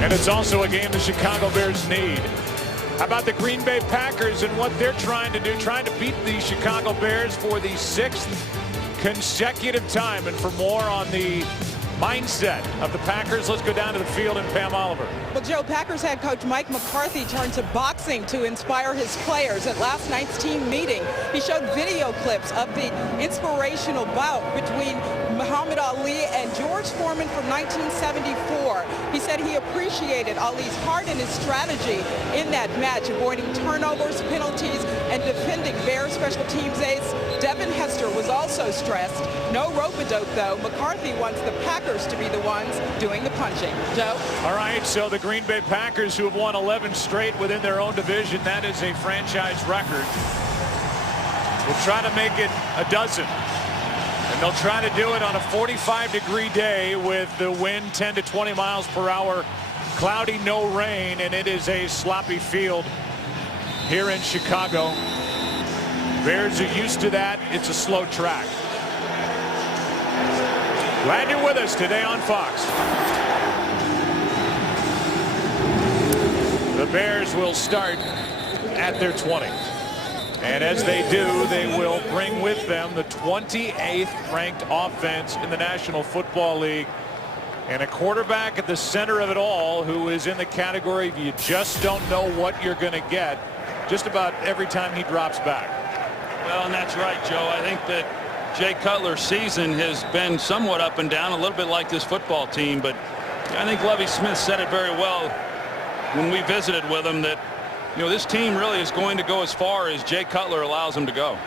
And it's also a game the Chicago Bears need. How about the Green Bay Packers and what they're trying to do, trying to beat the Chicago Bears for the 6th consecutive time. And for more on the mindset of the Packers, let's go down to the field and Pam Oliver. Well, Joe, Packers head coach Mike McCarthy turned to boxing to inspire his players. At last night's team meeting, he showed video clips of the inspirational bout between Muhammad Ali and George Foreman from 1974. He said he appreciated Ali's heart and his strategy in that match, avoiding turnovers, penalties, and defending Bears special teams ace Devin Hester was also stressed. No rope-a-dope, though. McCarthy wants the Packers to be the ones doing the punching. Joe? All right, so the Green Bay Packers, who have won 11 straight within their own division, that is a franchise record. Will try to make it a dozen. And they'll try to do it on a 45-degree day with the wind 10 to 20 miles per hour, cloudy, no rain, and it is a sloppy field here in Chicago. Bears are used to that. It's a slow track. Glad you're with us today on Fox. The Bears will start at their 20. And as they do, they will bring with them the 28th ranked offense in the National Football League. And a quarterback at the center of it all who is in the category of you just don't know what you're going to get just about every time he drops back. Well, and that's right, Joe. I think that Jay Cutler's season has been somewhat up and down, a little bit like this football team. But I think Lovie Smith said it very well when we visited with him that, you know, this team really is going to go as far as Jay Cutler allows them to go.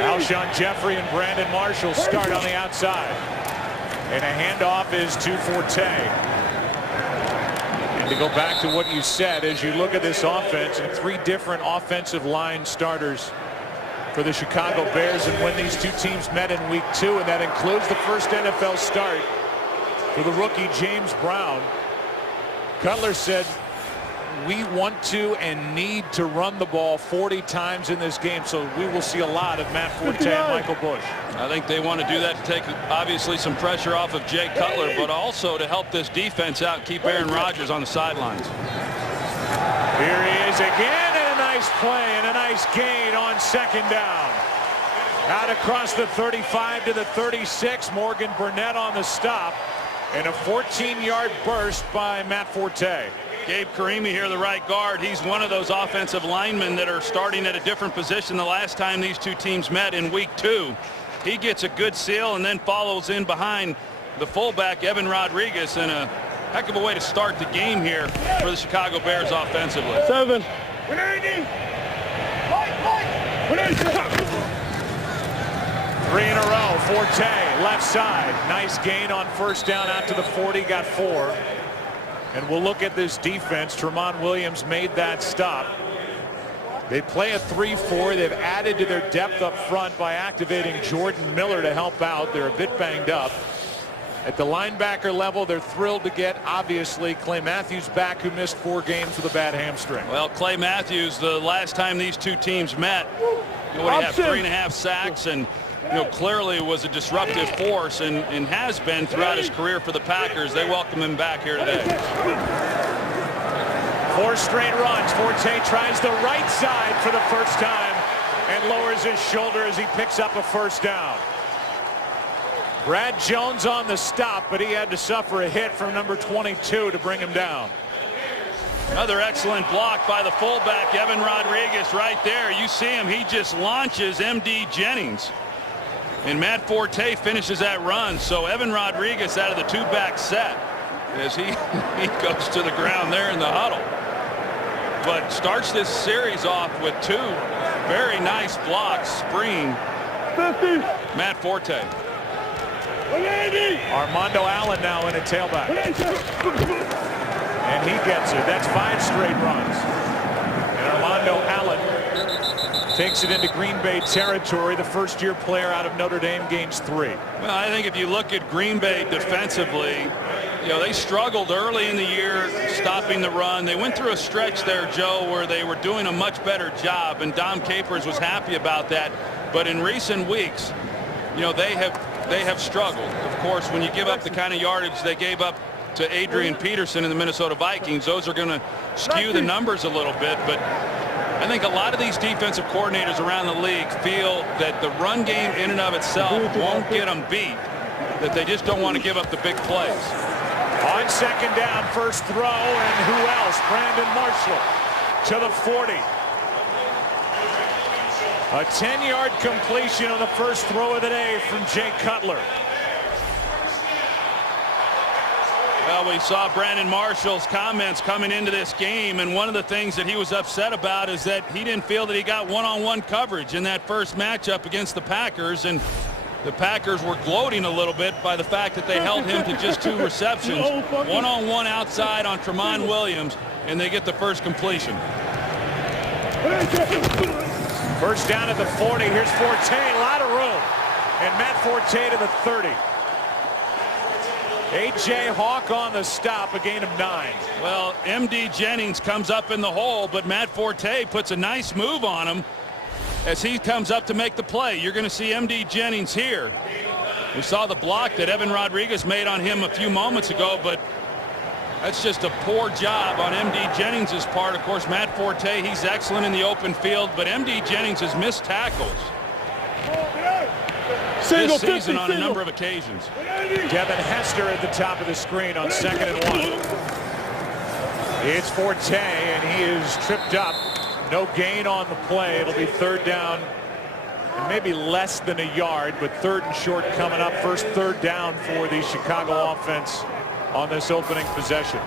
Alshon Jeffrey and Brandon Marshall start on the outside. And a handoff is to Forte. To go back to what you said, as you look at this offense and 3 different offensive line starters for the Chicago Bears, and when these two teams met in week 2, and that includes the first NFL start for the rookie James Brown, Cutler said, we want to and need to run the ball 40 times in this game, so we will see a lot of Matt Forte and Michael Bush. I think they want to do that to take obviously some pressure off of Jay Cutler, but also to help this defense out, keep Aaron Rodgers on the sidelines. Here he is again, and a nice play and a nice gain on second down. Out across the 35 to the 36, Morgan Burnett on the stop, and a 14-yard burst by Matt Forte. Gabe Karimi here, the right guard. He's one of those offensive linemen that are starting at a different position the last time these two teams met in week 2. He gets a good seal and then follows in behind the fullback, Evan Rodriguez, and a heck of a way to start the game here for the Chicago Bears offensively. 7. 3 in a row. Forte, left side. Nice gain on first down out to the 40, got 4. And we'll look at this defense. Tramon Williams made that stop. They play a 3-4. They've added to their depth up front by activating Jordan Miller to help out. They're a bit banged up. At the linebacker level, they're thrilled to get, obviously, Clay Matthews back, who missed 4 games with a bad hamstring. Well, Clay Matthews, the last time these two teams met, he had 3.5 sacks and clearly was a disruptive force and has been throughout his career for the Packers. They welcome him back here today. 4 straight runs. Forte tries the right side for the first time and lowers his shoulder as he picks up a first down. Brad Jones on the stop, but he had to suffer a hit from number 22 to bring him down. Another excellent block by the fullback, Evan Rodriguez, right there. You see him, he just launches M.D. Jennings. And Matt Forte finishes that run. So Evan Rodriguez out of the 2-back set as he goes to the ground there in the huddle. But starts this series off with 2 very nice blocks, springing 50. Matt Forte. 180. Armando Allen now in a tailback. And he gets it. That's 5 straight runs. And Armando Allen takes it into Green Bay territory. The first-year player out of Notre Dame gains 3. Well, I think if you look at Green Bay defensively, they struggled early in the year stopping the run. They went through a stretch there, Joe, where they were doing a much better job, and Dom Capers was happy about that. But in recent weeks, they have struggled. Of course, when you give up the kind of yardage they gave up to Adrian Peterson and the Minnesota Vikings. Those are going to skew the numbers a little bit, but I think a lot of these defensive coordinators around the league feel that the run game in and of itself won't get them beat, that they just don't want to give up the big plays. On second down, first throw, and who else? Brandon Marshall to the 40. A 10-yard completion on the first throw of the day from Jay Cutler. Well, we saw Brandon Marshall's comments coming into this game, and one of the things that he was upset about is that he didn't feel that he got one-on-one coverage in that first matchup against the Packers, and the Packers were gloating a little bit by the fact that they held him to just 2 receptions, one-on-one outside on Tramon Williams, and they get the first completion. First down at the 40. Here's Forte, a lot of room, and Matt Forte to the 30. A.J. Hawk on the stop, a gain of 9. Well, M.D. Jennings comes up in the hole, but Matt Forte puts a nice move on him as he comes up to make the play. You're going to see M.D. Jennings here. We saw the block that Evan Rodriguez made on him a few moments ago, but that's just a poor job on M.D. Jennings' part. Of course, Matt Forte, he's excellent in the open field, but M.D. Jennings has missed tackles this season on a number of occasions. Devin Hester at the top of the screen on 2nd and 1. It's Forte, and he is tripped up. No gain on the play. It'll be 3rd down and maybe less than a yard, but 3rd and short coming up. First 3rd down for the Chicago offense on this opening possession.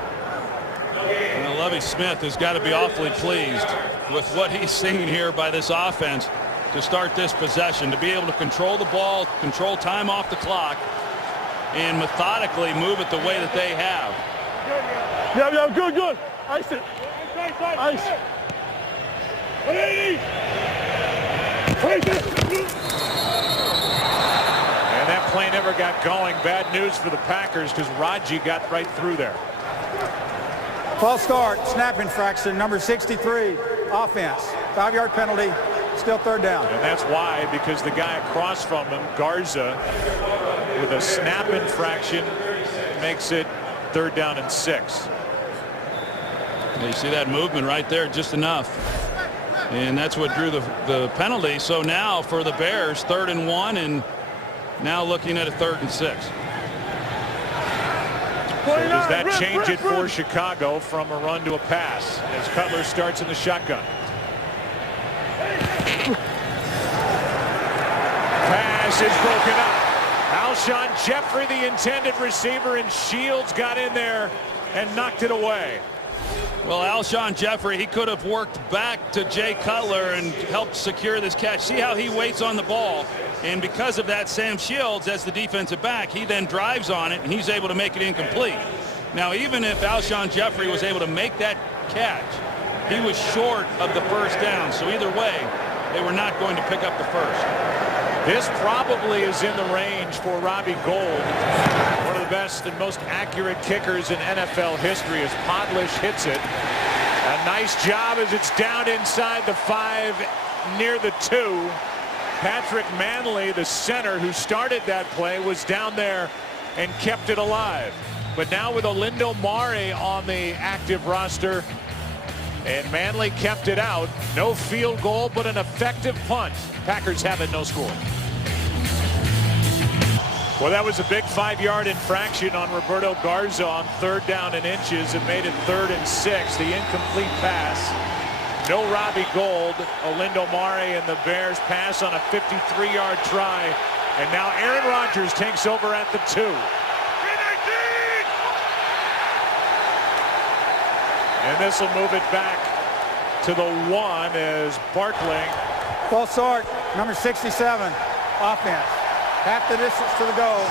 And Lovie Smith has got to be awfully pleased with what he's seeing here by this offense to start this possession, to be able to control the ball, control time off the clock, and methodically move it the way that they have. Yeah, good. Ice it. Ice. 180. And that play never got going. Bad news for the Packers because Raji got right through there. False start, snap infraction, number 63, offense. 5-yard penalty, still 3rd down. And that's why, because the guy across from him, Garza, with a snap infraction, makes it 3rd down and 6. You see that movement right there, just enough. And that's what drew the penalty. So now for the Bears, 3rd and 1, and now looking at a 3rd and 6. So does that change it for Chicago from a run to a pass as Cutler starts in the shotgun? Pass is broken up. Alshon Jeffrey, the intended receiver, and Shields got in there and knocked it away. Well, Alshon Jeffrey, he could have worked back to Jay Cutler and helped secure this catch. See how he waits on the ball. And because of that, Sam Shields, as the defensive back, he then drives on it, and he's able to make it incomplete. Now, even if Alshon Jeffrey was able to make that catch, he was short of the 1st down. So either way, they were not going to pick up the 1st. This probably is in the range for Robbie Gould, one of the best and most accurate kickers in NFL history, as Podlish hits it. A nice job as it's down inside the 5 near the 2. Patrick Manley, the center who started that play, was down there and kept it alive. But now with Olindo Mare on the active roster, and Manley kept it out. No field goal, but an effective punt. Packers have it, no score. Well, that was a big 5-yard infraction on Roberto Garza on 3rd down and inches. It made it 3rd and 6. The incomplete pass. No Robbie Gould. Olindo Mare and the Bears pass on a 53-yard try. And now Aaron Rodgers takes over at the 2. And this will move it back to the 1 as Barkley. False start, number 67, offense. Half the distance to the goal.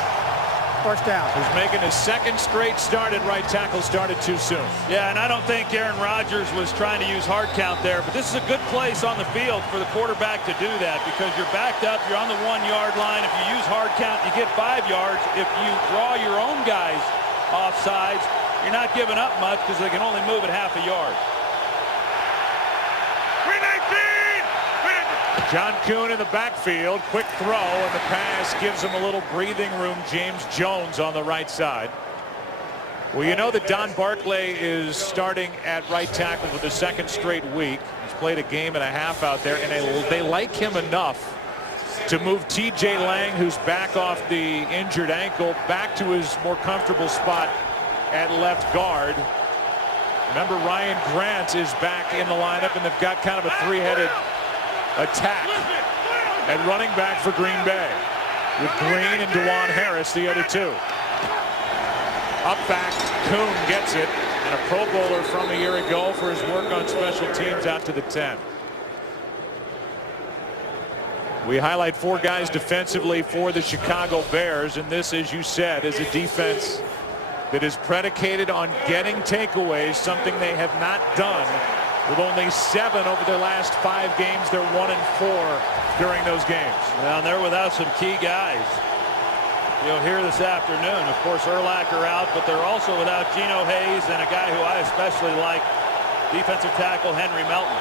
1st down. Who's making his 2nd straight start at right tackle, started too soon. Yeah, and I don't think Aaron Rodgers was trying to use hard count there, but this is a good place on the field for the quarterback to do that because you're backed up, you're on the 1-yard line. If you use hard count, you get 5 yards. If you draw your own guys off sides, you're not giving up much because they can only move at half a yard. John Kuhn in the backfield, quick throw, and the pass gives him a little breathing room. James Jones on the right side. Well, you know that Don Barclay is starting at right tackle for the second straight week. He's played a game and a half out there, and they like him enough to move T.J. Lang, who's back off the injured ankle, back to his more comfortable spot at left guard. Remember, Ryan Grant is back in the lineup, and they've got kind of a three-headed attack at running back for Green Bay, with Green and Dewan Harris, the other two. Up back, Kuhn gets it, and a Pro Bowler from a year ago for his work on special teams out to the 10. We highlight 4 guys defensively for the Chicago Bears, and this, as you said, is a defense that is predicated on getting takeaways, something they have not done. With only 7 over their last 5 games, they're 1-4 during those games. Well, and they're without some key guys. You'll hear this afternoon, of course, Urlacher out, but they're also without Geno Hayes and a guy who I especially like, defensive tackle Henry Melton.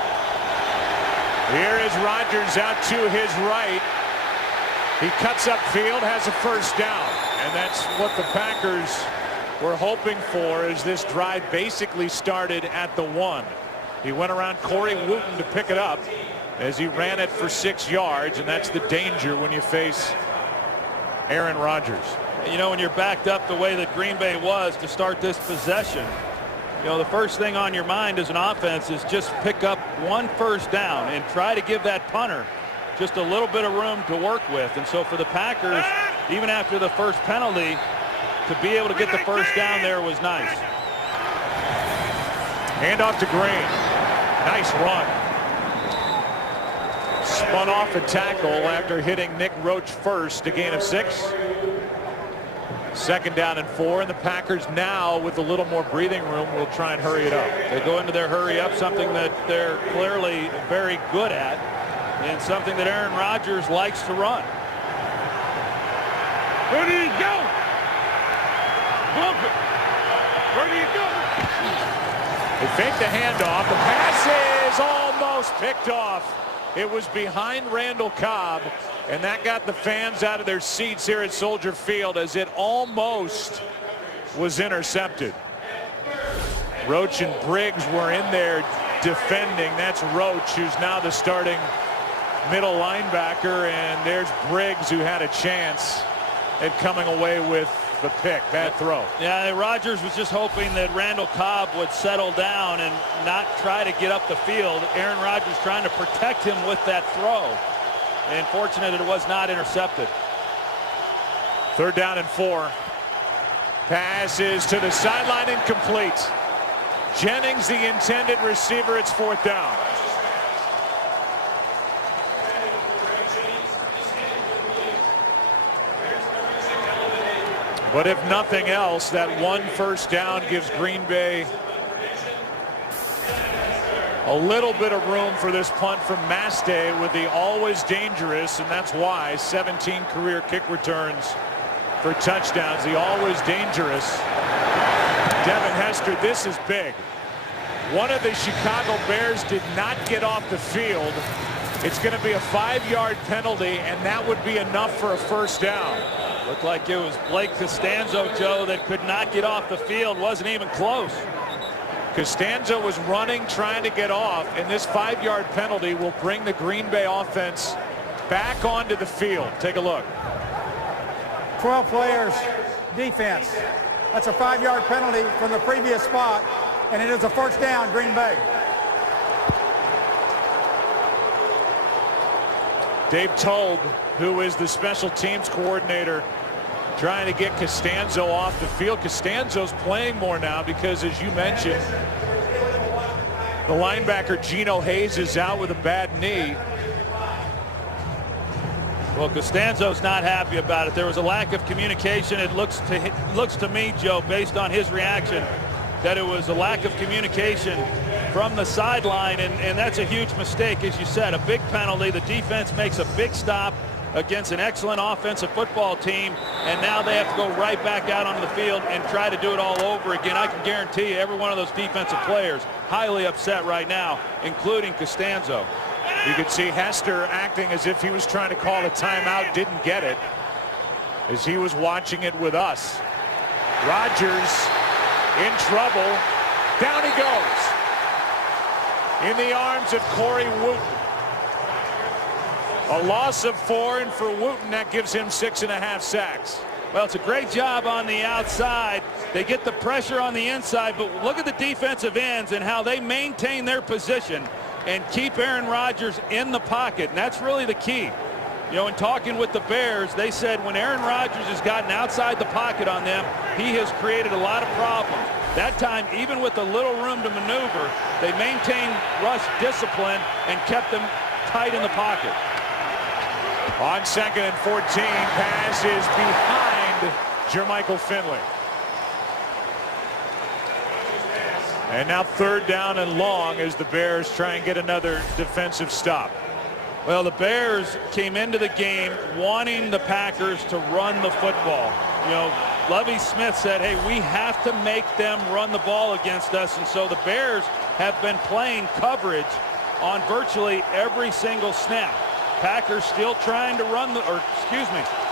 Here is Rodgers out to his right. He cuts upfield, has a first down, and that's what the Packers were hoping for, as this drive basically started at the 1. He went around Corey Wooten to pick it up as he ran it for 6 yards, and that's the danger when you face Aaron Rodgers. You know, when you're backed up the way that Green Bay was to start this possession, you know, the first thing on your mind as an offense is just pick up 1 first down and try to give that punter just a little bit of room to work with. And so for the Packers, even after the first penalty, to be able to get the first down there was nice. Hand off to Green. Nice run. Spun off a tackle after hitting Nick Roach first, a gain of 6. Second down and 4, and the Packers now, with a little more breathing room, will try and hurry it up. They go into their hurry up, something that they're clearly very good at, and something that Aaron Rodgers likes to run. Where do you go? Where do you go? They fake the handoff. The pass is almost picked off. It was behind Randall Cobb, and that got the fans out of their seats here at Soldier Field, as it almost was intercepted. Roach and Briggs were in there defending. That's Roach, who's now the starting middle linebacker, and there's Briggs, who had a chance at coming away with the pick. Bad throw. Yeah, Rodgers was just hoping that Randall Cobb would settle down and not try to get up the field. Aaron Rodgers trying to protect him with that throw. And fortunate it was not intercepted. Third down and 4. Pass is to the sideline, incomplete. Jennings, the intended receiver. It's 4th down. But if nothing else, that 1 first down gives Green Bay a little bit of room for this punt from Mastay with the always dangerous, and that's why 17 career kick returns for touchdowns. The always dangerous Devin Hester. This is big. One of the Chicago Bears did not get off the field. It's going to be a 5-yard penalty, and that would be enough for a first down. Looked like it was Blake Costanzo, Joe, that could not get off the field. Wasn't even close. Costanzo was running, trying to get off, and this 5-yard penalty will bring the Green Bay offense back onto the field. Take a look. 12 players, defense. That's a 5-yard penalty from the previous spot, and it is a first down, Green Bay. Dave Toub, who is the special teams coordinator, trying to get Costanzo off the field. Costanzo's playing more now because, as you mentioned, the linebacker Geno Hayes is out with a bad knee. Well, Costanzo's not happy about it. There was a lack of communication. It looks to me, Joe, based on his reaction, that it was a lack of communication from the sideline, and that's a huge mistake. As you said, a big penalty. The defense makes a big stop against an excellent offensive football team, and now they have to go right back out onto the field and try to do it all over again. I can guarantee you every one of those defensive players highly upset right now, including Costanzo. You could see Hester acting as if he was trying to call a timeout, didn't get it, as he was watching it with us. Rodgers in trouble. Down he goes. In the arms of Corey Wootton. A loss of 4, and for Wootton, that gives him 6.5 sacks. Well, it's a great job on the outside. They get the pressure on the inside, but look at the defensive ends and how they maintain their position and keep Aaron Rodgers in the pocket, and that's really the key. You know, in talking with the Bears, they said when Aaron Rodgers has gotten outside the pocket on them, he has created a lot of problems. That time, even with a little room to maneuver, they maintained rush discipline and kept them tight in the pocket. On 2nd and 14, pass is behind Jermichael Finley. And now 3rd down and long as the Bears try and get another defensive stop. Well, the Bears came into the game wanting the Packers to run the football. You know, Lovie Smith said, hey, we have to make them run the ball against us. And so the Bears have been playing coverage on virtually every single snap. Packers still trying to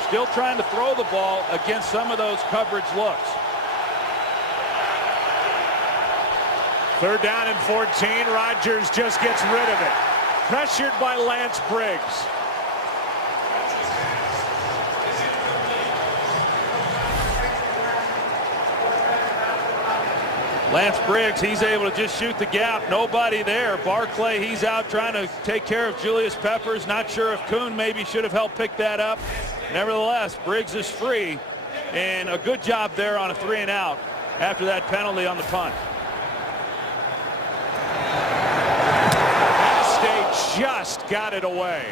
still trying to throw the ball against some of those coverage looks. 3rd down and 14. Rodgers just gets rid of it. Pressured by Lance Briggs. Lance Briggs, he's able to just shoot the gap. Nobody there. Barclay, he's out trying to take care of Julius Peppers. Not sure if Kuhn maybe should have helped pick that up. Nevertheless, Briggs is free, and a good job there on a 3-and-out after that penalty on the punt. State just got it away.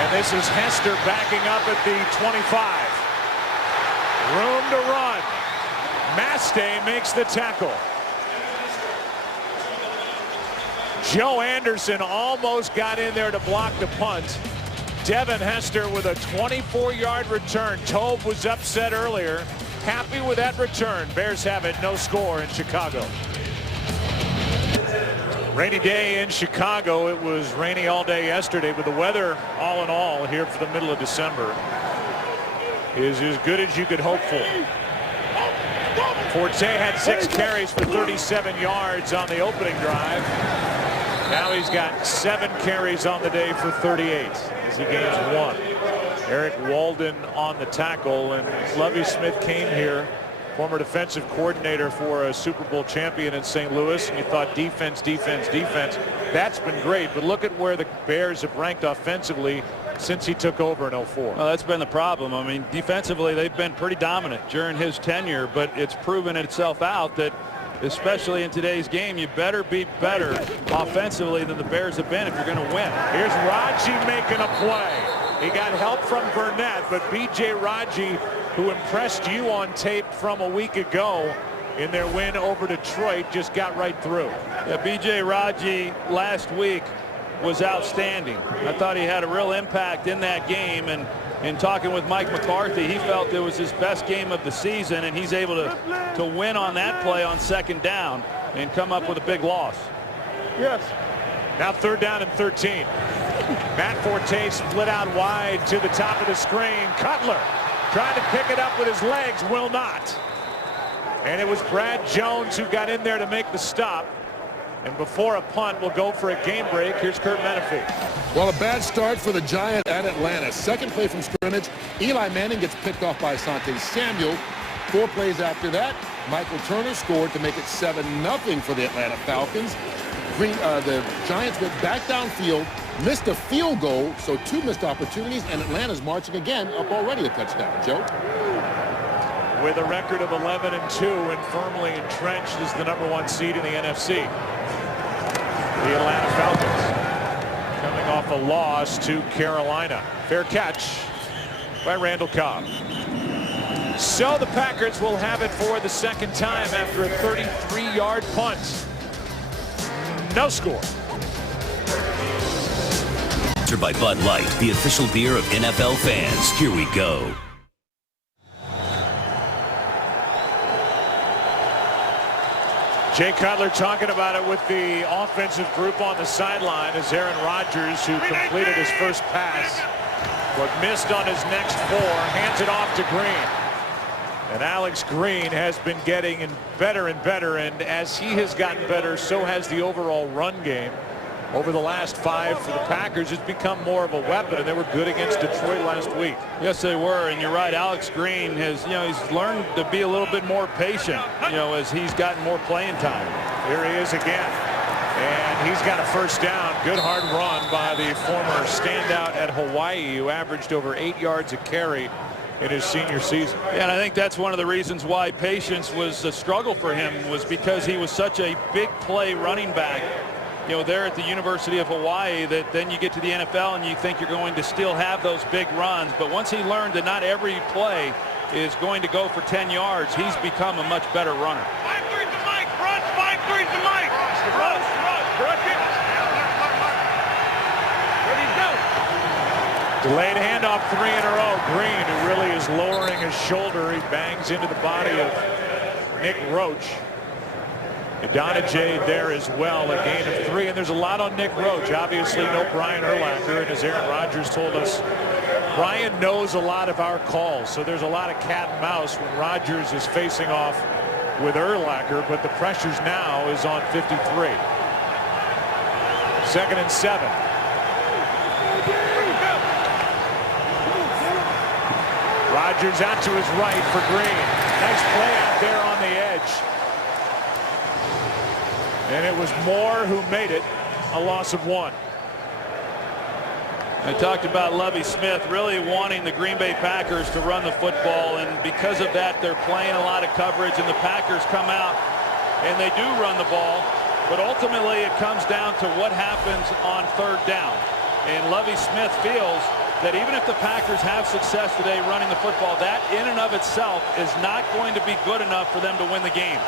And this is Hester backing up at the 25. Room to run. Mastay makes the tackle. Joe Anderson almost got in there to block the punt. Devin Hester with a 24-yard return. Tobe was upset earlier. Happy with that return. Bears have it, no score in Chicago. Rainy day in Chicago. It was rainy all day yesterday, but the weather, all in all, here for the middle of December is as good as you could hope for. Forte had 6 carries for 37 yards on the opening drive. Now he's got 7 carries on the day for 38 as he gains 1. Eric Walden on the tackle, and Lovie Smith came here, former defensive coordinator for a Super Bowl champion in St. Louis, and you thought defense, defense, defense. That's been great, but look at where the Bears have ranked offensively since he took over in 04. Well, that's been the problem. I mean, defensively, they've been pretty dominant during his tenure, but it's proven itself out that, especially in today's game, you better be better offensively than the Bears have been if you're going to win. Here's Raji making a play. He got help from Burnett, but B.J. Raji, who impressed you on tape from a week ago in their win over Detroit, just got right through. Yeah, B.J. Raji last week was outstanding. I thought he had a real impact in that game, and in talking with Mike McCarthy, he felt it was his best game of the season, and he's able to win on that play on 2nd down and come up with a big loss. Yes. Now 3rd down and 13. Matt Forte split out wide to the top of the screen. Cutler trying to pick it up with his legs, will not. And it was Brad Jones who got in there to make the stop. And before a punt, we'll go for a game break. Here's Kurt Menefee. Well, a bad start for the Giants at Atlanta. 2nd play from scrimmage. Eli Manning gets picked off by Asante Samuel. 4 plays after that, Michael Turner scored to make it 7-0 for the Atlanta Falcons. The Giants went back downfield, missed a field goal, so 2 missed opportunities, and Atlanta's marching again, up already a touchdown. Joe? With a record of 11-2 and firmly entrenched as the #1 seed in the NFC. The Atlanta Falcons coming off a loss to Carolina. Fair catch by Randall Cobb. So the Packers will have it for the 2nd time after a 33-yard punt. No score. Sponsored by Bud Light, the official beer of NFL fans. Here we go. Jay Cutler talking about it with the offensive group on the sideline as Aaron Rodgers, who completed his first pass, but missed on his next 4, hands it off to Green. And Alex Green has been getting better and better, and as he has gotten better, so has the overall run game. Over the last 5 for the Packers, it's become more of a weapon, and they were good against Detroit last week. Yes, they were, and you're right. Alex Green has, he's learned to be a little bit more patient, as he's gotten more playing time. Here he is again, and he's got a first down. Good hard run by the former standout at Hawaii, who averaged over 8 yards a carry in his senior season. Yeah, and I think that's one of the reasons why patience was a struggle for him, was because he was such a big play running back, there at the University of Hawaii, that then you get to the NFL and you think you're going to still have those big runs. But once he learned that not every play is going to go for 10 yards, he's become a much better runner. 5-3 to Mike. Rush. 5-3 to Mike. Rush. Rush it. Ready to go. Delayed handoff 3 in a row. Green, who really is lowering his shoulder. He bangs into the body of Nick Roach. Adonijay there as well, a gain of 3, and there's a lot on Nick Roach. Obviously no Brian Urlacher, and as Aaron Rodgers told us, Brian knows a lot of our calls, so there's a lot of cat and mouse when Rodgers is facing off with Urlacher, but the pressures now is on 53. 2nd and 7. Rodgers out to his right for Green. Nice play out there on the edge. And it was Moore who made it, a loss of 1. I talked about Lovie Smith really wanting the Green Bay Packers to run the football, and because of that, they're playing a lot of coverage, and the Packers come out and they do run the ball, but ultimately it comes down to what happens on 3rd down. And Lovie Smith feels that even if the Packers have success today running the football, that in and of itself is not going to be good enough for them to win the game.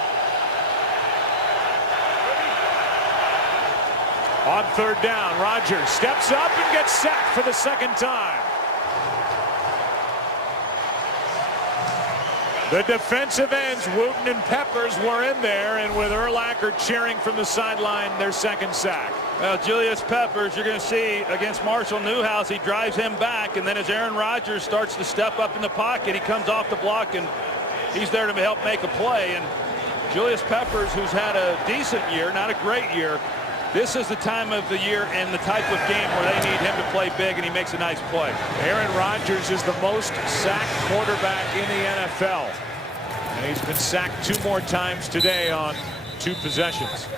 On 3rd down, Rodgers steps up and gets sacked for the 2nd time. The defensive ends, Wooten and Peppers, were in there, and with Urlacher cheering from the sideline, their 2nd sack. Well, Julius Peppers, you're going to see against Marshall Newhouse, he drives him back, and then as Aaron Rodgers starts to step up in the pocket, he comes off the block, and he's there to help make a play. And Julius Peppers, who's had a decent year, not a great year, this is the time of the year and the type of game where they need him to play big, and he makes a nice play. Aaron Rodgers is the most sacked quarterback in the NFL. And he's been sacked 2 more times today on 2 possessions.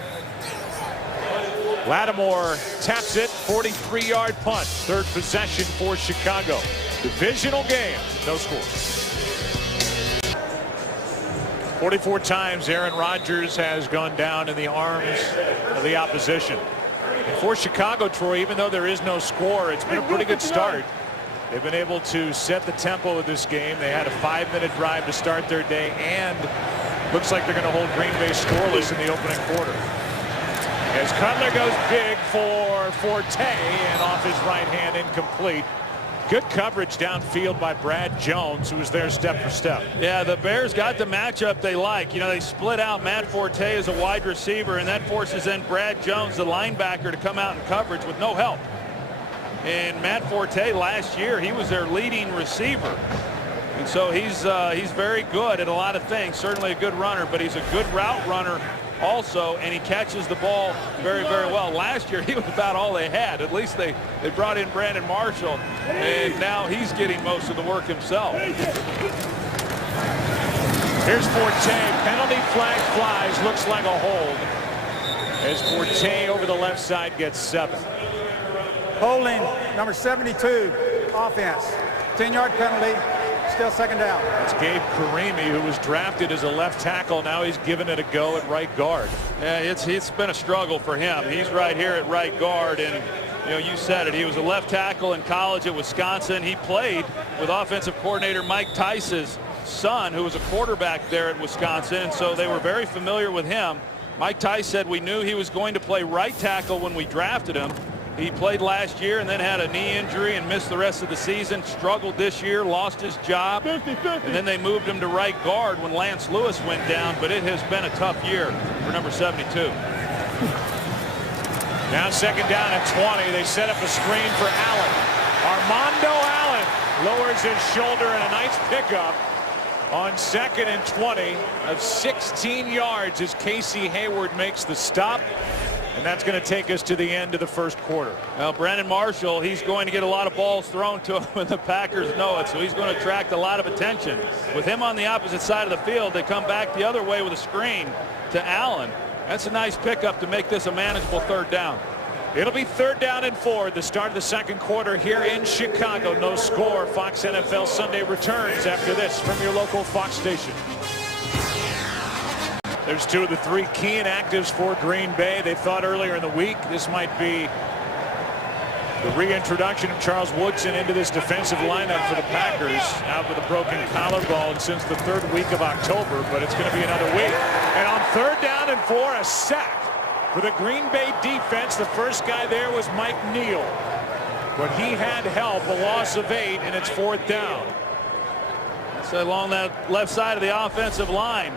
Lattimore taps it, 43-yard punt. 3rd possession for Chicago. Divisional game, no score. 44 times Aaron Rodgers has gone down in the arms of the opposition. And for Chicago, Troy, even though there is no score, it's been a pretty good start. They've been able to set the tempo of this game. They had a 5-minute drive to start their day, and looks like they're going to hold Green Bay scoreless in the opening quarter. As Cutler goes big for Forte, and off his right hand, incomplete. Good coverage downfield by Brad Jones, who was there step for step. Yeah, the Bears got the matchup they like. They split out Matt Forte as a wide receiver, and that forces then Brad Jones, the linebacker, to come out in coverage with no help. And Matt Forte last year, he was their leading receiver. And so he's very good at a lot of things. Certainly a good runner, but he's a good route runner also, and he catches the ball very, very well. Last year, he was about all they had. At least they brought in Brandon Marshall, and now he's getting most of the work himself. Here's Forte. Penalty flag flies. Looks like a hold. As Forte over the left side gets 7. Holding number 72, offense. 10-yard penalty. Still 2nd down. It's Gabe Karimi, who was drafted as a left tackle. Now he's given it a go at right guard. Yeah, it's been a struggle for him. He's right here at right guard, and you said it. He was a left tackle in college at Wisconsin. He played with offensive coordinator Mike Tice's son, who was a quarterback there at Wisconsin, and so they were very familiar with him. Mike Tice said we knew he was going to play right tackle when we drafted him. He played last year and then had a knee injury and missed the rest of the season. Struggled this year, lost his job, and then they moved him to right guard when Lance Lewis went down, but it has been a tough year for number 72. Now 2nd down at 20. They set up a screen for Allen. Armando Allen lowers his shoulder, and a nice pickup on 2nd and 20 of 16 yards as Casey Hayward makes the stop. And that's going to take us to the end of the first quarter. Well, Brandon Marshall, he's going to get a lot of balls thrown to him when the Packers know it, so he's going to attract a lot of attention. With him on the opposite side of the field, they come back the other way with a screen to Allen. That's a nice pickup to make this a manageable 3rd down. It'll be 3rd down and 4 at the start of the second quarter here in Chicago. No score. Fox NFL Sunday returns after this from your local Fox station. There's 2 of the 3 key inactives for Green Bay. They thought earlier in the week this might be the reintroduction of Charles Woodson into this defensive lineup for the Packers, out with a broken collarbone since the 3rd week of October, but it's going to be another week. And on 3rd down and 4, a sack for the Green Bay defense. The first guy there was Mike Neal, but he had help, a loss of 8, and it's 4th down. So along that left side of the offensive line,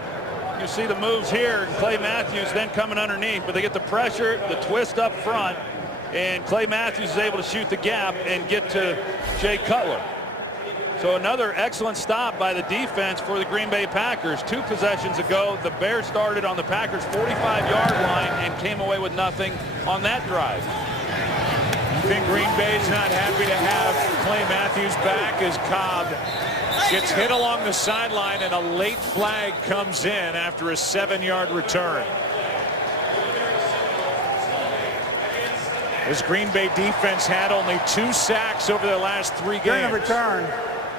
you see the moves here, and Clay Matthews then coming underneath, but they get the pressure, the twist up front, and Clay Matthews is able to shoot the gap and get to Jay Cutler. So another excellent stop by the defense for the Green Bay Packers. 2 possessions ago, the Bears started on the Packers' 45-yard line and came away with nothing on that drive. I think Green Bay's not happy to have Clay Matthews back as Cobb gets hit along the sideline, and a late flag comes in after a 7-yard return. This Green Bay defense had only 2 sacks over their last 3 games. During the return,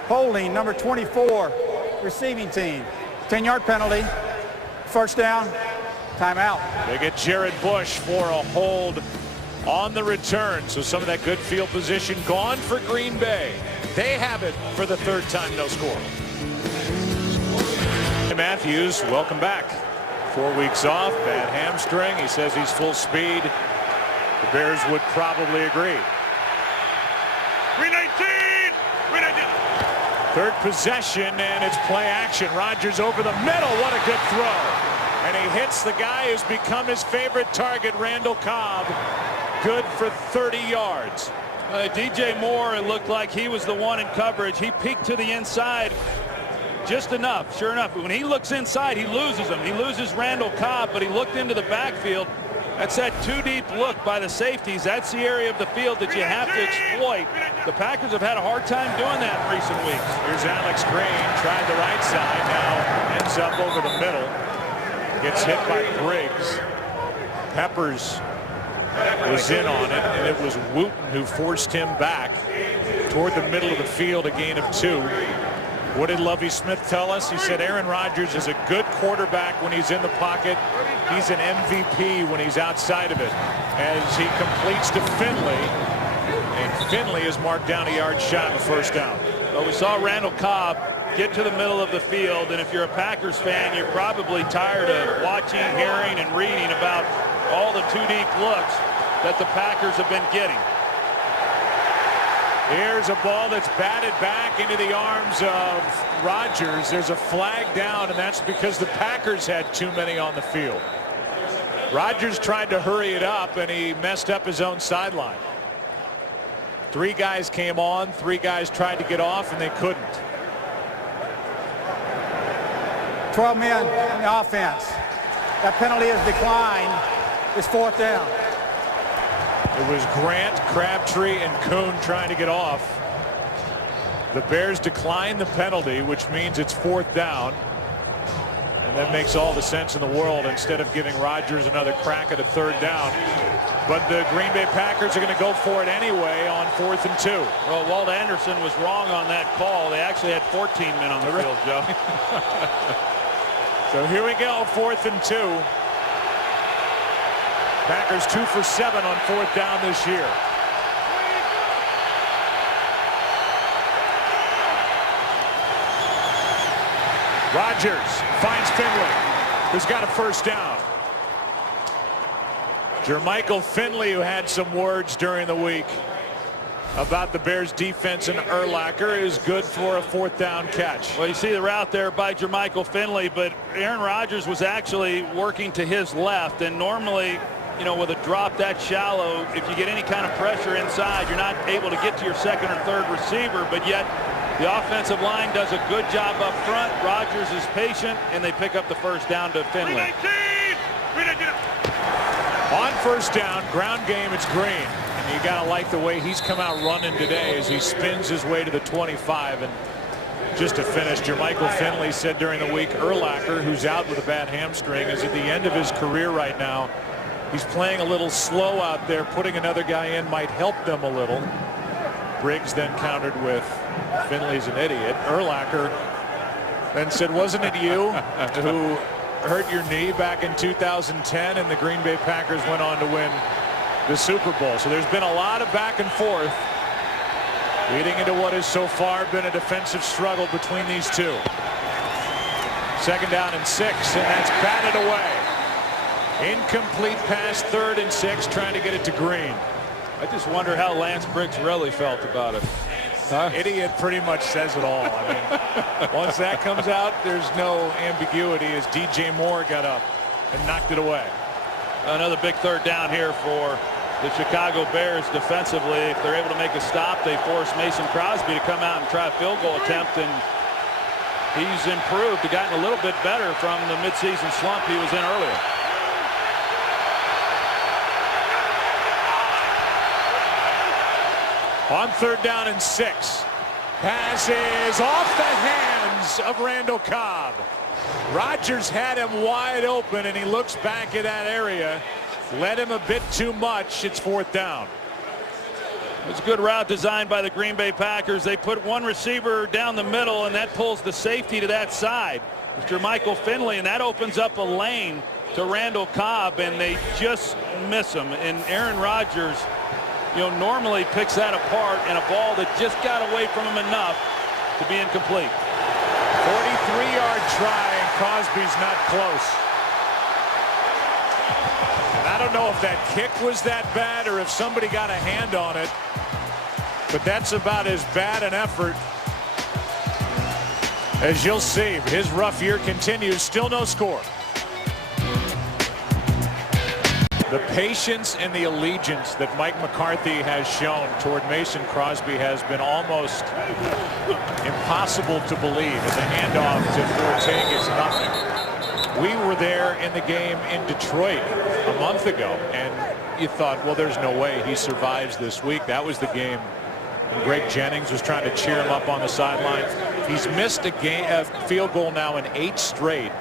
holding number 24, receiving team. 10-yard penalty, 1st down, timeout. They get Jared Bush for a hold on the return. So some of that good field position gone for Green Bay. They have it for the 3rd time, no score. Matthews, welcome back. 4 weeks off, bad hamstring. He says he's full speed. The Bears would probably agree. 319! 319! 3rd possession, and it's play action. Rodgers over the middle. What a good throw. And he hits the guy who's become his favorite target, Randall Cobb. Good for 30 yards. DJ Moore, it looked like he was the one in coverage. He peeked to the inside just enough. Sure enough, when he looks inside, he loses him. He loses Randall Cobb, but he looked into the backfield. That's that 2-deep look by the safeties. That's the area of the field that you have to exploit. The Packers have had a hard time doing that in recent weeks. Here's Alex Green, tried the right side, now ends up over the middle. Gets hit by Briggs. Peppers was in on it, and it was Wooten who forced him back toward the middle of the field, a gain of 2. What did Lovie Smith tell us? He said Aaron Rodgers is a good quarterback when he's in the pocket. He's an MVP when he's outside of it, as he completes to Finley, and Finley is marked down a yard shy of a 1st down. Well, we saw Randall Cobb get to the middle of the field, and if you're a Packers fan, you're probably tired of watching, hearing, and reading about all the 2-deep looks that the Packers have been getting. Here's a ball that's batted back into the arms of Rodgers. There's a flag down, and that's because the Packers had too many on the field. Rodgers tried to hurry it up, and he messed up his own sideline. 3 guys came on, 3 guys tried to get off, and they couldn't. 12 men in the offense. That penalty is declined. It's 4th down. It was Grant, Crabtree, and Kuhn trying to get off. The Bears decline the penalty, which means it's 4th down. And that makes all the sense in the world instead of giving Rodgers another crack at a 3rd down. But the Green Bay Packers are going to go for it anyway on 4th and 2. Well, Walt Anderson was wrong on that call. They actually had 14 men on the field, Joe. So here we go, 4th and 2. Packers 2 for 7 on 4th down this year. Rodgers finds Finley, who's got a 1st down. Jermichael Finley, who had some words during the week about the Bears defense, and Urlacher is good for a 4th down catch. Well, you see the route there by Jermichael Finley, but Aaron Rodgers was actually working to his left, and normally, you know, with a drop that shallow, if you get any kind of pressure inside, you're not able to get to your 2nd or 3rd receiver, but yet The offensive line does a good job up front. Rodgers is patient, and they pick up the first down to Finley. On first down, ground game, it's Green. And you got to like the way he's come out running today as he spins his way to the 25. And just to finish, Jermichael Finley said during the week, Urlacher, who's out with a bad hamstring, is at the end of his career right now. He's playing a little slow out there. Putting another guy in might help them a little. Briggs then countered with, Finley's an idiot. Urlacher then said, wasn't it you who hurt your knee back in 2010 and the Green Bay Packers went on to win the Super Bowl? So there's been a lot of back and forth leading into what has so far been a defensive struggle between these two. 2nd down and 6, and that's batted away. Incomplete pass, 3rd and 6, trying to get it to Green. I just wonder how Lance Briggs really felt about it. Idiot pretty much says it all. I mean, once that comes out, there's no ambiguity as DJ Moore got up and knocked it away. Another big 3rd down here for the Chicago Bears defensively. If they're able to make a stop, they force Mason Crosby to come out and try a field goal attempt, and he's improved. He's gotten a little bit better from the midseason slump he was in earlier. On 3rd down and 6. Pass is off the hands of Randall Cobb. Rodgers had him wide open, and he looks back at that area. Led him a bit too much. It's 4th down. It's a good route designed by the Green Bay Packers. They put one receiver down the middle, and that pulls the safety to that side. Mr. Michael Finley, and that opens up a lane to Randall Cobb, and they just miss him. And Aaron Rodgers, normally picks that apart, and a ball that just got away from him enough to be incomplete. 43-yard try, and Crosby's not close. And I don't know if that kick was that bad or if somebody got a hand on it, but that's about as bad an effort as you'll see. His rough year continues. Still no score. The patience and the allegiance that Mike McCarthy has shown toward Mason Crosby has been almost impossible to believe. As a handoff to Forte gets nothing. We were there in the game in Detroit a month ago, and you thought, well, there's no way he survives this week. That was the game. And Greg Jennings was trying to cheer him up on the sideline. He's missed a field goal now in 8 straight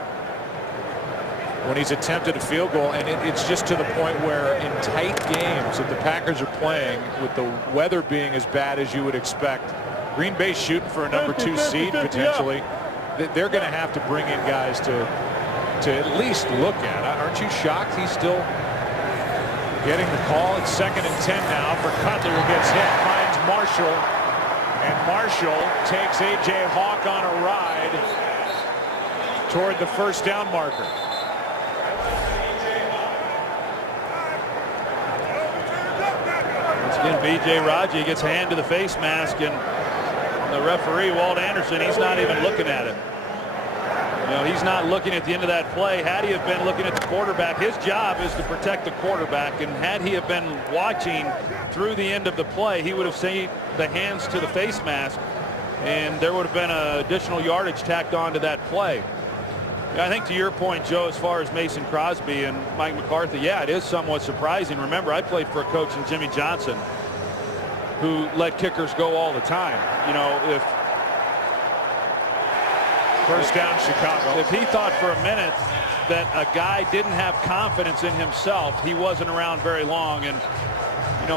when he's attempted a field goal, and it's just to the point where in tight games that the Packers are playing, with the weather being as bad as you would expect, Green Bay shooting for a number 2 seed potentially, they're going to have to bring in guys to at least look at. Aren't you shocked he's still getting the call? It's 2nd and 10 now for Cutler, who gets hit, finds Marshall, and Marshall takes A.J. Hawk on a ride toward the 1st down marker. Again, B.J. Raji gets a hand to the face mask, and the referee, Walt Anderson, he's not even looking at it. He's not looking at the end of that play. Had he have been looking at the quarterback, his job is to protect the quarterback, and had he have been watching through the end of the play, he would have seen the hands to the face mask, and there would have been an additional yardage tacked on to that play. I think to your point, Joe, as far as Mason Crosby and Mike McCarthy, yeah, it is somewhat surprising. Remember, I played for a coach in Jimmy Johnson who let kickers go all the time. If 1st down Chicago. If he thought for a minute that a guy didn't have confidence in himself, he wasn't around very long. And,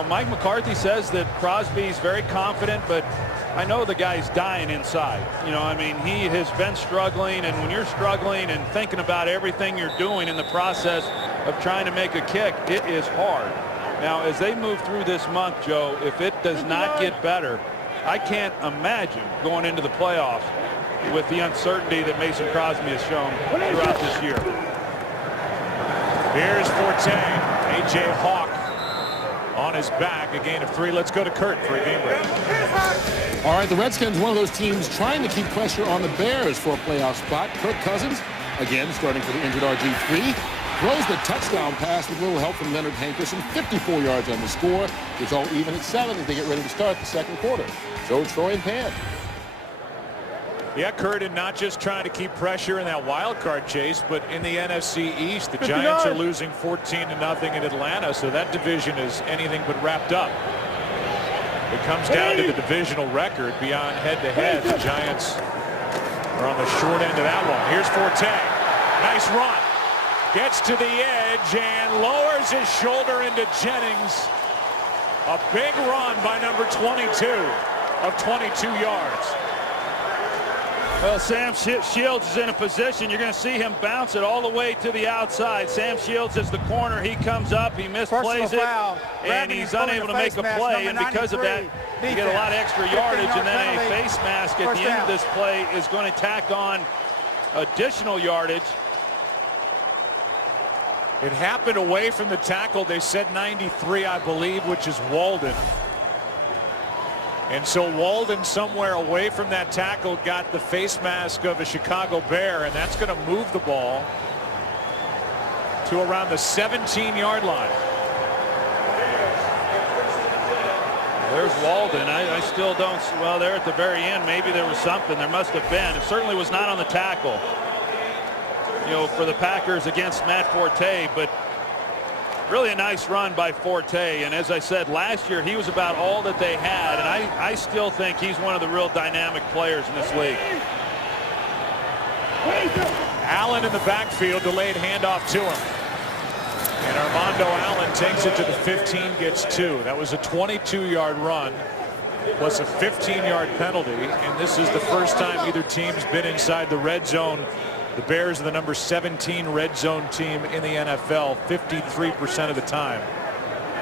Mike McCarthy says that Crosby's very confident, but I know the guy's dying inside. He has been struggling, and when you're struggling and thinking about everything you're doing in the process of trying to make a kick, it is hard. Now, as they move through this month, Joe, if it does not get better, I can't imagine going into the playoffs with the uncertainty that Mason Crosby has shown throughout this year. Here's Forte. A.J. Hawk on his back, a gain of 3. Let's go to Kurt for a game break. All right, the Redskins, one of those teams trying to keep pressure on the Bears for a playoff spot. Kirk Cousins, again, starting for the injured RG3, throws the touchdown pass with a little help from Leonard Hankerson. 54 yards on the score. It's all even at 7 as they get ready to start the 2nd quarter. Joe, Troy, and Pan. Yeah, Curtin not just trying to keep pressure in that wild card chase, but in the NFC East, the Giants are losing 14-0 in Atlanta, so that division is anything but wrapped up. It comes down to the divisional record beyond head-to-head. The Giants are on the short end of that one. Here's Forte. Nice run. Gets to the edge and lowers his shoulder into Jennings. A big run by number 22 of 22 yards. Well, Sam Shields is in a position. You're going to see him bounce it all the way to the outside. Sam Shields is the corner. He comes up. He misplays it. And he's unable to make a play. And because of that, you get a lot of extra yardage. And then a face mask at the end of this play is going to tack on additional yardage. It happened away from the tackle. They said 93, I believe, which is Walden. And so Walden, somewhere away from that tackle, got the face mask of a Chicago Bear, and that's going to move the ball to around the 17-yard line. There's Walden. I still don't. Well, there at the very end, maybe there was something. There must have been. It certainly was not on the tackle, you know, for the Packers against Matt Forte, but really a nice run by Forte. And as I said, last year he was about all that they had, and I still think he's one of the real dynamic players in this league. Allen in the backfield, delayed handoff to him. And Armando Allen takes it to the 15, gets 2. That was a 22-yard run plus a 15-yard penalty, and this is the first time either team's been inside the red zone. The Bears are the number 17 red zone team in the NFL. 53% of the time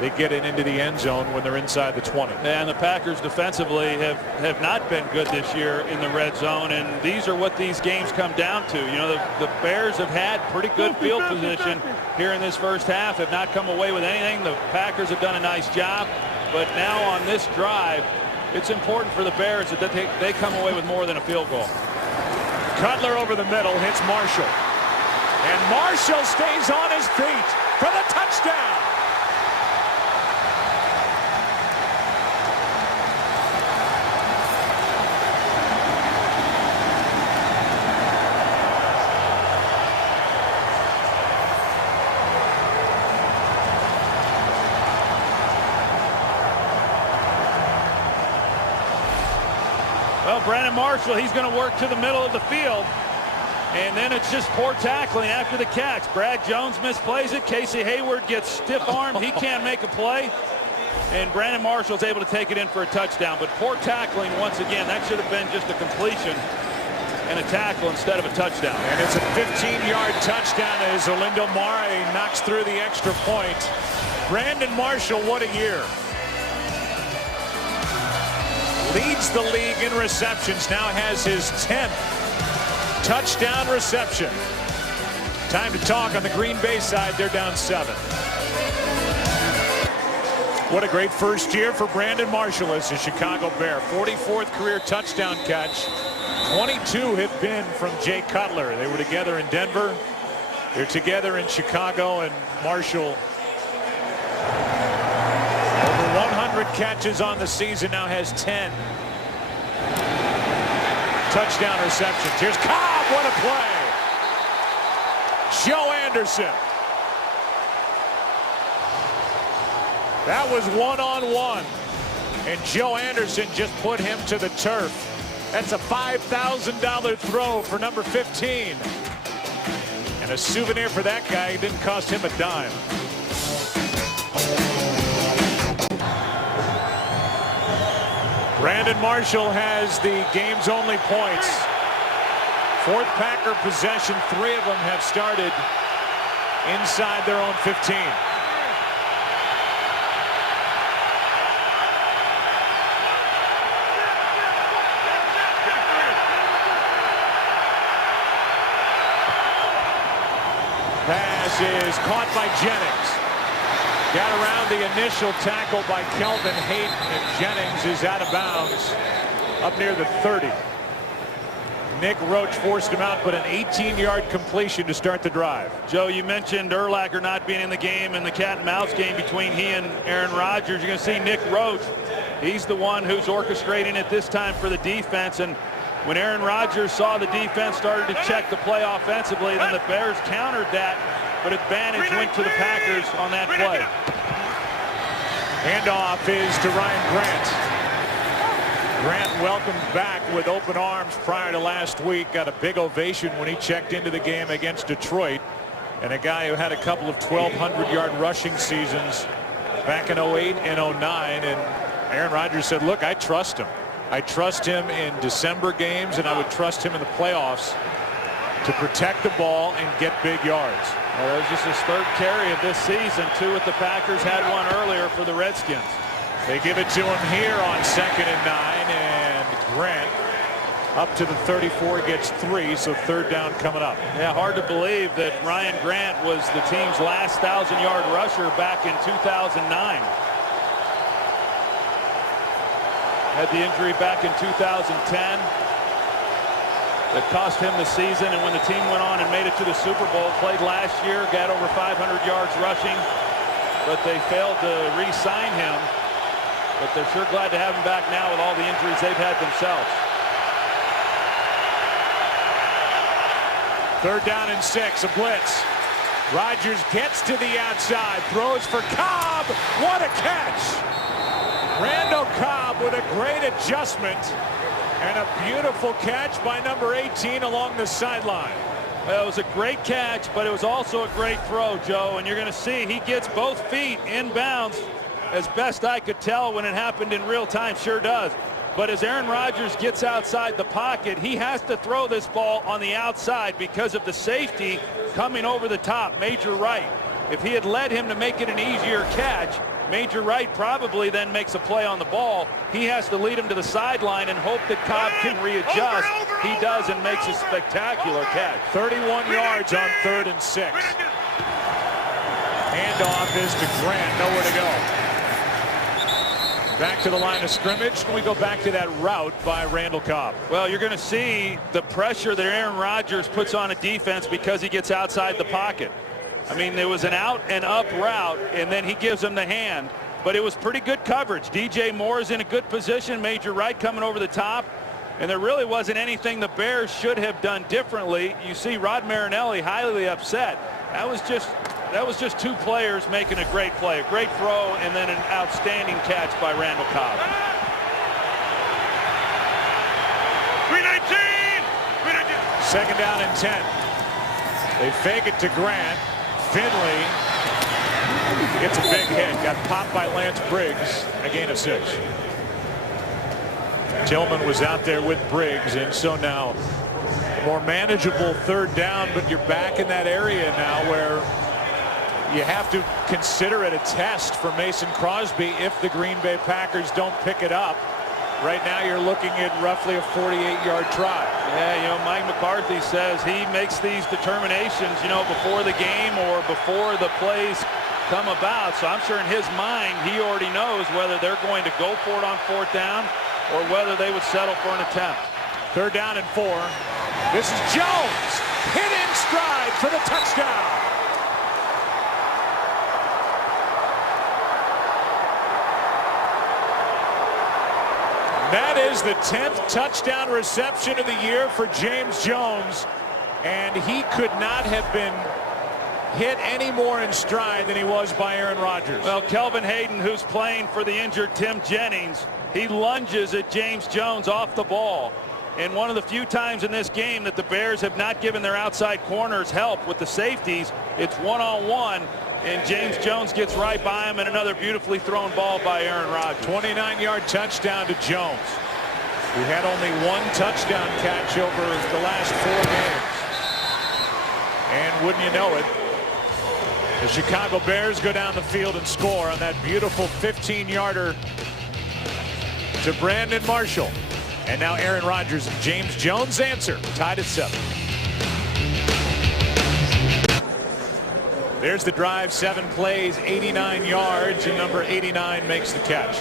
they get it into the end zone when they're inside the 20. And the Packers defensively have not been good this year in the red zone, and these are what these games come down to. You know, the Bears have had pretty good field position here in this first half, have not come away with anything. The Packers have done a nice job, but now on this drive, it's important for the Bears that they come away with more than a field goal. Cutler over the middle, hits Marshall. And Marshall stays on his feet for the touchdown. Well, Brandon Marshall, he's going to work to the middle of the field. And then it's just poor tackling after the catch. Brad Jones misplays it. Casey Hayward gets stiff-armed. He can't make a play. And Brandon Marshall's able to take it in for a touchdown. But poor tackling once again. That should have been just a completion and a tackle instead of a touchdown. And it's a 15-yard touchdown as Olindo Mare knocks through the extra point. Brandon Marshall, what a year. Leads the league in receptions, now has his 10th touchdown reception. Time to talk on the Green Bay side. They're down 7. What a great first year for Brandon Marshall as a Chicago Bear. 44th career touchdown catch. 22 have been from Jay Cutler. They were together in Denver. They're together in Chicago, and Marshall, over 100 catches on the season, now has 10 touchdown receptions. Here's Cobb, what a play. Joe Anderson. That was one-on-one, and Joe Anderson just put him to the turf. That's a $5,000 throw for number 15. And a souvenir for that guy. It didn't cost him a dime. Brandon Marshall has the game's only points. 4th Packer possession. 3 of them have started inside their own 15. Pass is caught by Jennings. Got around the initial tackle by Kelvin Hayden, and Jennings is out of bounds up near the 30. Nick Roach forced him out, but an 18-yard completion to start the drive. Joe, you mentioned Urlacher not being in the game in the cat and mouse game between he and Aaron Rodgers. You're going to see Nick Roach. He's the one who's orchestrating it this time for the defense, and When Aaron Rodgers saw the defense started to check the play offensively, then the Bears countered that, but advantage went to the Packers on that play. Handoff is to Ryan Grant. Grant welcomed back with open arms prior to last week. Got a big ovation when he checked into the game against Detroit. And a guy who had a couple of 1,200-yard rushing seasons back in 08 and 09. And Aaron Rodgers said, look, I trust him. I trust him in December games, and I would trust him in the playoffs to protect the ball and get big yards. Well, that was just his third carry of this season. 2 with the Packers, had one earlier for the Redskins. They give it to him here on 2nd and 9, and Grant up to the 34 gets 3, so 3rd down coming up. Yeah, hard to believe that Ryan Grant was the team's last 1,000-yard rusher back in 2009. Had the injury back in 2010 that cost him the season, and when the team went on and made it to the Super Bowl, played last year, got over 500 yards rushing, but they failed to re-sign him. But they're sure glad to have him back now with all the injuries they've had themselves. 3rd down and 6, a blitz. Rodgers gets to the outside, throws for Cobb. What a catch! Randall Cobb with a great adjustment and a beautiful catch by number 18 along the sideline. Well, it was a great catch, but it was also a great throw, Joe. And you're going to see he gets both feet inbounds, as best I could tell when it happened in real time. Sure does. But as Aaron Rodgers gets outside the pocket, he has to throw this ball on the outside because of the safety coming over the top, Major Wright. If he had led him to make it an easier catch, Major Wright probably then makes a play on the ball. He has to lead him to the sideline and hope that Cobb can readjust. He does and makes a spectacular catch. 31 yards on 3rd and 6. Handoff is to Grant, nowhere to go. Back to the line of scrimmage. Can we go back to that route by Randall Cobb? Well, you're going to see the pressure that Aaron Rodgers puts on a defense because he gets outside the pocket. I mean, there was an out and up route, and then he gives him the hand. But it was pretty good coverage. DJ Moore is in a good position. Major Wright coming over the top. And there really wasn't anything the Bears should have done differently. You see Rod Marinelli highly upset. That was just 2 players making a great play. A great throw and then an outstanding catch by Randall Cobb. 319! 2nd down and 10. They fake it to Grant. Finley gets a big hit. Got popped by Lance Briggs. A gain of 6. Tillman was out there with Briggs, and so now more manageable 3rd down, but you're back in that area now where you have to consider it a test for Mason Crosby if the Green Bay Packers don't pick it up. Right now you're looking at roughly a 48-yard try. Yeah, you know, Mike McCarthy says he makes these determinations, you know, before the game or before the plays come about. So I'm sure in his mind he already knows whether they're going to go for it on 4th down or whether they would settle for an attempt. 3rd down and 4. This is Jones. Hit in stride for the touchdown. That is the 10th touchdown reception of the year for James Jones, and he could not have been hit any more in stride than he was by Aaron Rodgers. Well, Kelvin Hayden, who's playing for the injured Tim Jennings, he lunges at James Jones off the ball. And one of the few times in this game that the Bears have not given their outside corners help with the safeties, it's one-on-one. And James Jones gets right by him, and another beautifully thrown ball by Aaron Rodgers. 29-yard touchdown to Jones, who had only 1 touchdown catch over the last 4 games. And wouldn't you know it, the Chicago Bears go down the field and score on that beautiful 15-yarder to Brandon Marshall. And now Aaron Rodgers and James Jones answer, tied at 7. There's the drive, 7 plays, 89 yards, and number 89 makes the catch.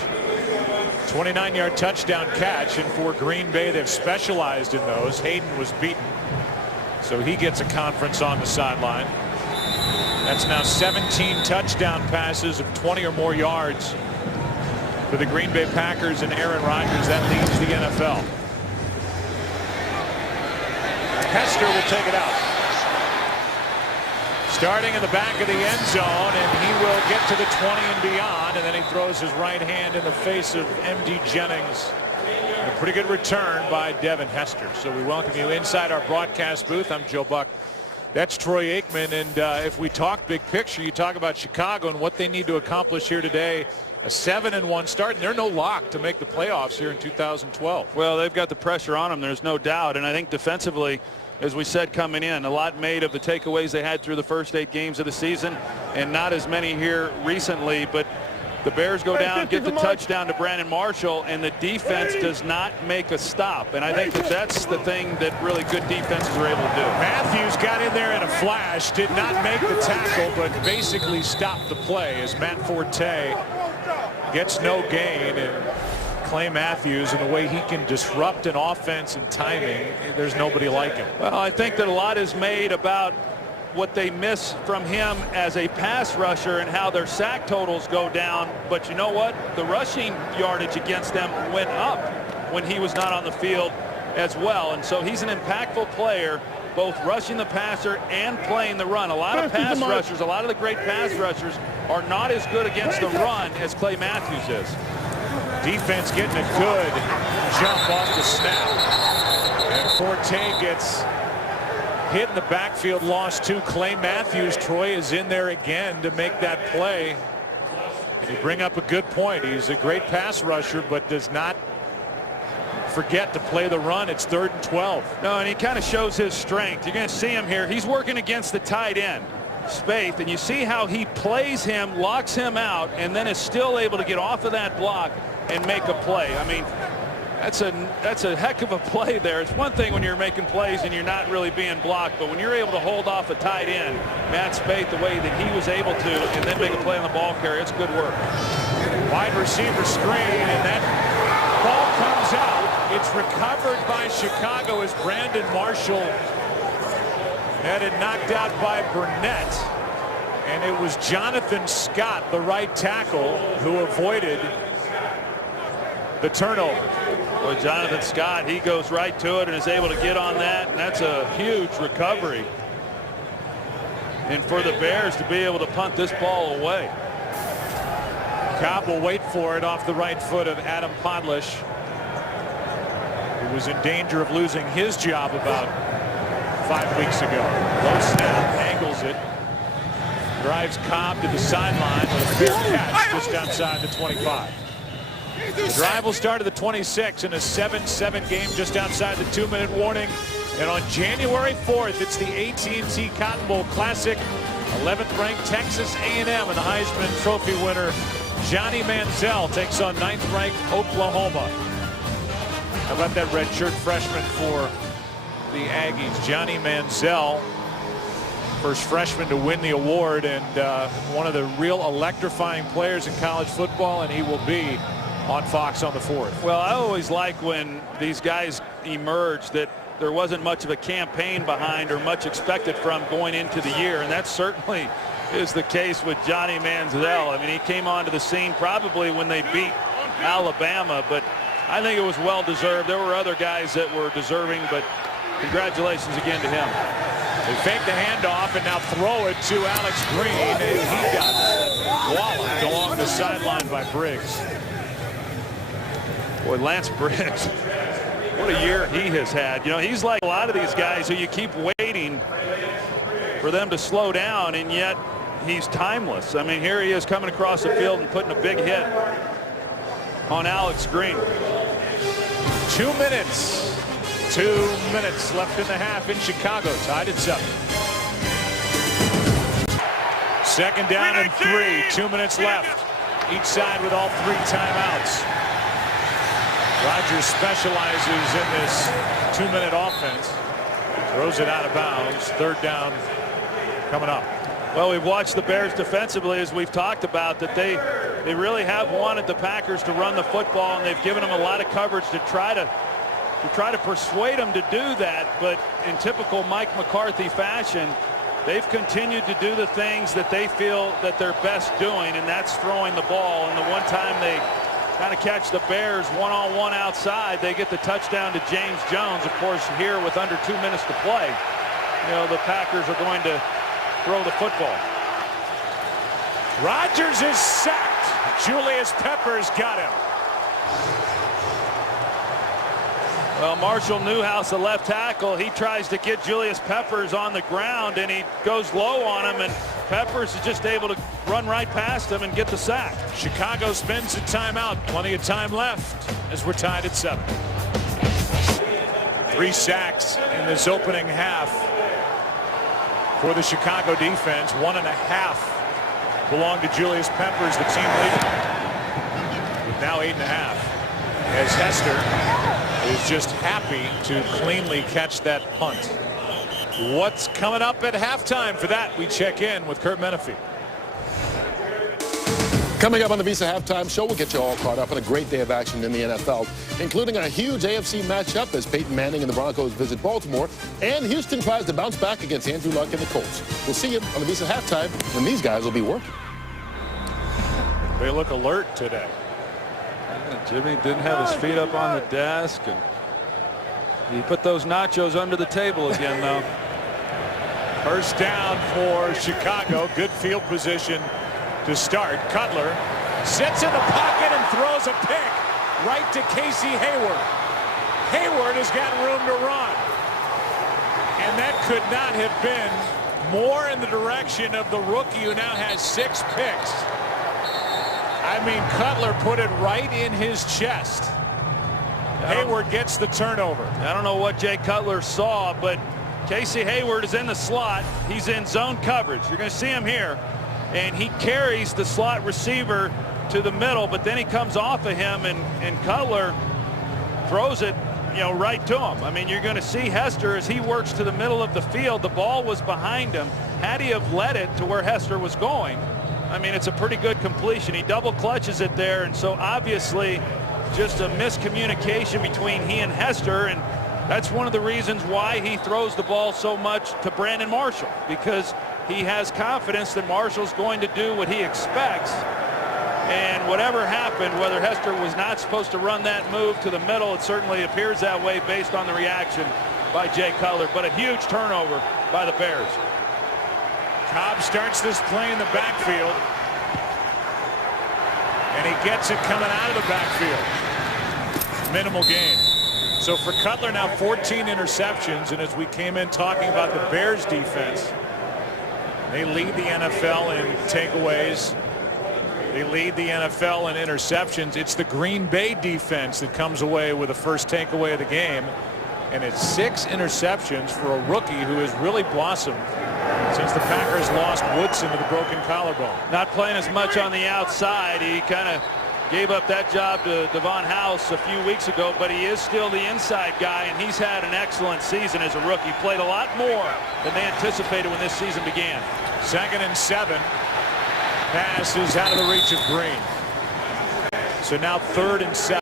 29-yard touchdown catch, and for Green Bay, they've specialized in those. Hayden was beaten, so he gets a conference on the sideline. That's now 17 touchdown passes of 20 or more yards for the Green Bay Packers and Aaron Rodgers. That leads the NFL. Hester will take it out. Starting in the back of the end zone, and he will get to the 20 and beyond, and then he throws his right hand in the face of M.D. Jennings. A pretty good return by Devin Hester. So we welcome you inside our broadcast booth. I'm Joe Buck. That's Troy Aikman, and if we talk big picture, you talk about Chicago and what they need to accomplish here today. A 7-1 start, and they're no lock to make the playoffs here in 2012. Well, they've got the pressure on them, there's no doubt, and I think defensively, as we said coming in, a lot made of the takeaways they had through the first 8 games of the season, and not as many here recently. But the Bears go down, get the touchdown to Brandon Marshall, and the defense does not make a stop. And I think that's the thing that really good defenses are able to do. Matthews got in there in a flash, did not make the tackle, but basically stopped the play as Matt Forte gets no gain. And Clay Matthews, and the way he can disrupt an offense and timing, there's nobody like him. Well, I think that a lot is made about what they miss from him as a pass rusher and how their sack totals go down. But you know what? The rushing yardage against them went up when he was not on the field as well. And so he's an impactful player, both rushing the passer and playing the run. A lot of pass rushers, a lot of the great pass rushers are not as good against the run as Clay Matthews is. Defense getting a good jump off the snap. And Forte gets hit in the backfield, lost 2. Clay Matthews, Troy, is in there again to make that play. And you bring up a good point. He's a great pass rusher, but does not forget to play the run. It's 3rd and 12. No, and he kind of shows his strength. You're going to see him here. He's working against the tight end, Spaeth, and you see how he plays him, locks him out, and then is still able to get off of that block and make a play. I mean, that's a heck of a play there. It's one thing when you're making plays and you're not really being blocked, but when you're able to hold off a tight end, Matt Spaeth, the way that he was able to, and then make a play on the ball carrier, it's good work. Wide receiver screen, and that ball comes out. It's recovered by Chicago as Brandon Marshall had it knocked out by Burnett. And it was Jonathan Scott, the right tackle, who avoided the turnover. Well, Jonathan Scott, he goes right to it and is able to get on that, and that's a huge recovery. And for the Bears to be able to punt this ball away. Cobb will wait for it off the right foot of Adam Podlish, who was in danger of losing his job about 5 weeks ago. Low snap, angles it, drives Cobb to the sideline with a fair catch just outside the 25. The drive will start at the 26 in a 7-7 game just outside the 2-minute warning. And on January 4th, it's the AT&T Cotton Bowl Classic. 11th ranked Texas A&M and the Heisman Trophy winner Johnny Manziel takes on 9th ranked Oklahoma. How about that redshirt freshman for the Aggies, Johnny Manziel, first freshman to win the award, and one of the real electrifying players in college football, and he will be on Fox on the 4th. Well, I always like when these guys emerge that there wasn't much of a campaign behind or much expected from going into the year, and that certainly is the case with Johnny Manziel. I mean, he came onto the scene probably when they beat Alabama, but I think it was well deserved. There were other guys that were deserving, but congratulations again to him. They fake the handoff and now throw it to Alex Green, and he got walloped along the sideline by Briggs. Boy, Lance Briggs, what a year he has had. You know, he's like a lot of these guys who you keep waiting for them to slow down, and yet he's timeless. I mean, here he is coming across the field and putting a big hit on Alex Green. 2 minutes. 2 minutes left in the half in Chicago, tied at 7. Second down and 3. 2 minutes left. Each side with all 3 timeouts. Rodgers specializes in this 2-minute offense. Throws it out of bounds. 3rd down coming up. Well, we've watched the Bears defensively, as we've talked about, that they really have wanted the Packers to run the football, and they've given them a lot of coverage to try to persuade them to do that. But in typical Mike McCarthy fashion, they've continued to do the things that they feel that they're best doing, and that's throwing the ball. And the one time they kind of catch the Bears one-on-one outside. They get the touchdown to James Jones. Of course, here with under 2 minutes to play, you know, the Packers are going to throw the football. Rodgers is sacked. Julius Peppers got him. Well, Marshall Newhouse, the left tackle, he tries to get Julius Peppers on the ground, and he goes low on him, and Peppers is just able to run right past him and get the sack. Chicago spends a timeout. Plenty of time left as we're tied at 7. 3 sacks in this opening half for the Chicago defense. 1.5 belong to Julius Peppers, the team leader, with now 8.5. As Hester is just happy to cleanly catch that punt. What's coming up at halftime? For that, we check in with Kurt Menefee. Coming up on the Visa Halftime Show, we'll get you all caught up on a great day of action in the NFL, including a huge AFC matchup as Peyton Manning and the Broncos visit Baltimore, and Houston tries to bounce back against Andrew Luck and the Colts. We'll see you on the Visa Halftime, and these guys will be working. They look alert today. Jimmy didn't have his feet up on the desk, and he put those nachos under the table again, though. First down for Chicago. Good field position to start. Cutler sits in the pocket and throws a pick right to Casey Hayward. Hayward has got room to run. And that could not have been more in the direction of the rookie who now has 6 picks. I mean, Cutler put it right in his chest. Hayward gets the turnover. I don't know what Jay Cutler saw, but Casey Hayward is in the slot. He's in zone coverage. You're going to see him here. And he carries the slot receiver to the middle, but then he comes off of him, and Cutler throws it, you know, right to him. I mean, you're going to see Hester as he works to the middle of the field. The ball was behind him. Had he have led it to where Hester was going, I mean, it's a pretty good completion. He double clutches it there, and so obviously just a miscommunication between he and Hester, and that's one of the reasons why he throws the ball so much to Brandon Marshall, because he has confidence that Marshall's going to do what he expects. And whatever happened, whether Hester was not supposed to run that move to the middle, it certainly appears that way based on the reaction by Jay Cutler, but a huge turnover by the Bears. Cobb starts this play in the backfield, and he gets it coming out of the backfield. Minimal gain. So for Cutler now 14 interceptions, and as we came in talking about the Bears defense, they lead the NFL in takeaways. They lead the NFL in interceptions. It's the Green Bay defense that comes away with the first takeaway of the game, and it's 6 interceptions for a rookie who has really blossomed since the Packers lost Woodson to the broken collarbone. Not playing as much on the outside. He kind of gave up that job to Devon House a few weeks ago, but he is still the inside guy, and he's had an excellent season as a rookie. Played a lot more than they anticipated when this season began. 2nd and 7. Pass is out of the reach of Green. So now 3rd and 7.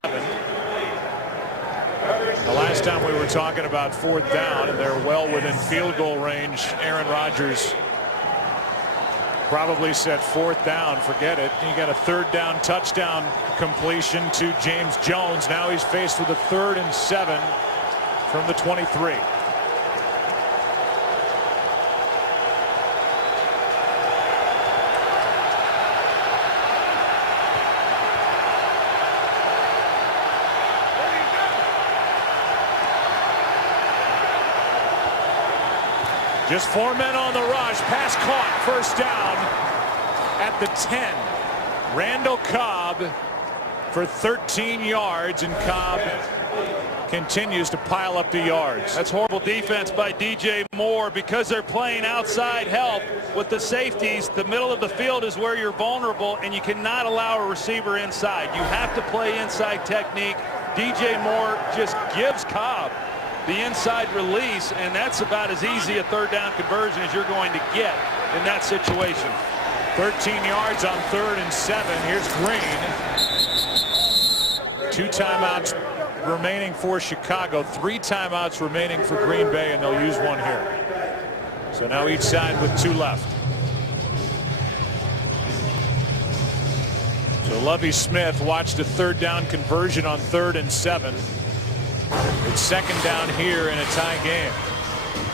The last time we were talking about 4th down, and they're well within field goal range, Aaron Rodgers probably said 4th down, forget it. He got a 3rd down touchdown completion to James Jones. Now he's faced with a 3rd and 7 from the 23. Just 4 men on the rush. Pass caught. First down at the 10. Randall Cobb for 13 yards, and Cobb continues to pile up the yards. That's horrible defense by DJ Moore because they're playing outside help with the safeties. The middle of the field is where you're vulnerable, and you cannot allow a receiver inside. You have to play inside technique. DJ Moore just gives Cobb the inside release, and that's about as easy a 3rd down conversion as you're going to get in that situation. 13 yards on 3rd and 7. Here's Green. 2 timeouts remaining for Chicago. 3 timeouts remaining for Green Bay, and they'll use 1 here. So now each side with 2 left. So So Lovie Smith watched a third down conversion on 3rd and 7. It's second down here in a tie game.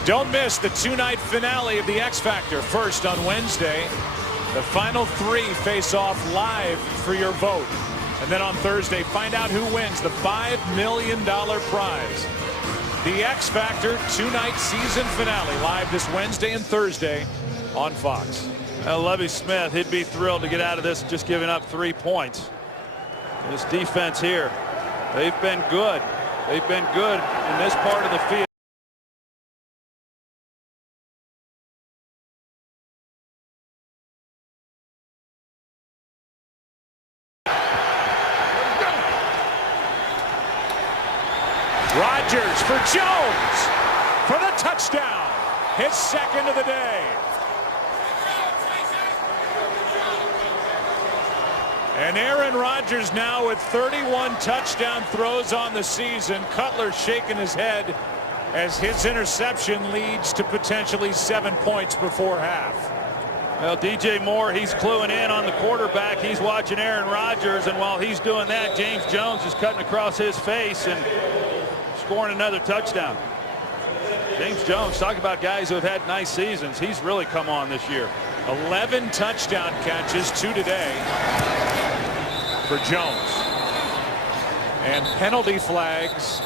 Don't miss the two-night finale of the X Factor. First on Wednesday, the final 3 face off live for your vote. And then on Thursday, find out who wins the $5 million prize. The X Factor two-night season finale live this Wednesday and Thursday on Fox. Lovie Smith, he'd be thrilled to get out of this just giving up 3 points. This defense here, they've been good. They've been good in this part of the field. Rodgers for Jones for the touchdown. His second of the day. And Aaron Rodgers now with 31 touchdown throws on the season. Cutler shaking his head as his interception leads to potentially 7 points before half. Well, DJ Moore, he's cluing in on the quarterback. He's watching Aaron Rodgers, and while he's doing that, James Jones is cutting across his face and scoring another touchdown. James Jones, talk about guys who have had nice seasons. He's really come on this year. 11 touchdown catches, 2 today for Jones. And penalty flags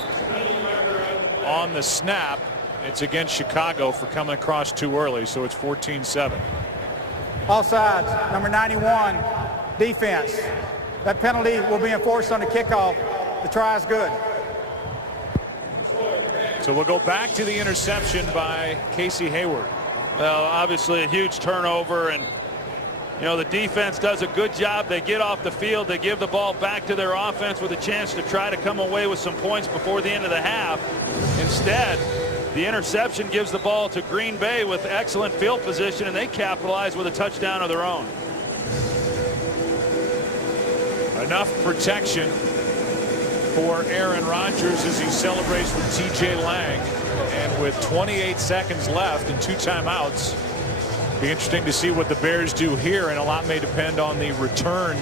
on the snap. It's against Chicago for coming across too early, so it's 14-7. Offsides, number 91, defense. That penalty will be enforced on the kickoff. The try is good. So we'll go back to the interception by Casey Hayward. Well, obviously a huge turnover, and you know the defense does a good job. They get off the field, they give the ball back to their offense with a chance to try to come away with some points before the end of the half. Instead, the interception gives the ball to Green Bay with excellent field position, and they capitalize with a touchdown of their own. Enough protection for Aaron Rodgers as he celebrates with T.J. Lang. And with 28 seconds left and 2 timeouts, be interesting to see what the Bears do here, and a lot may depend on the return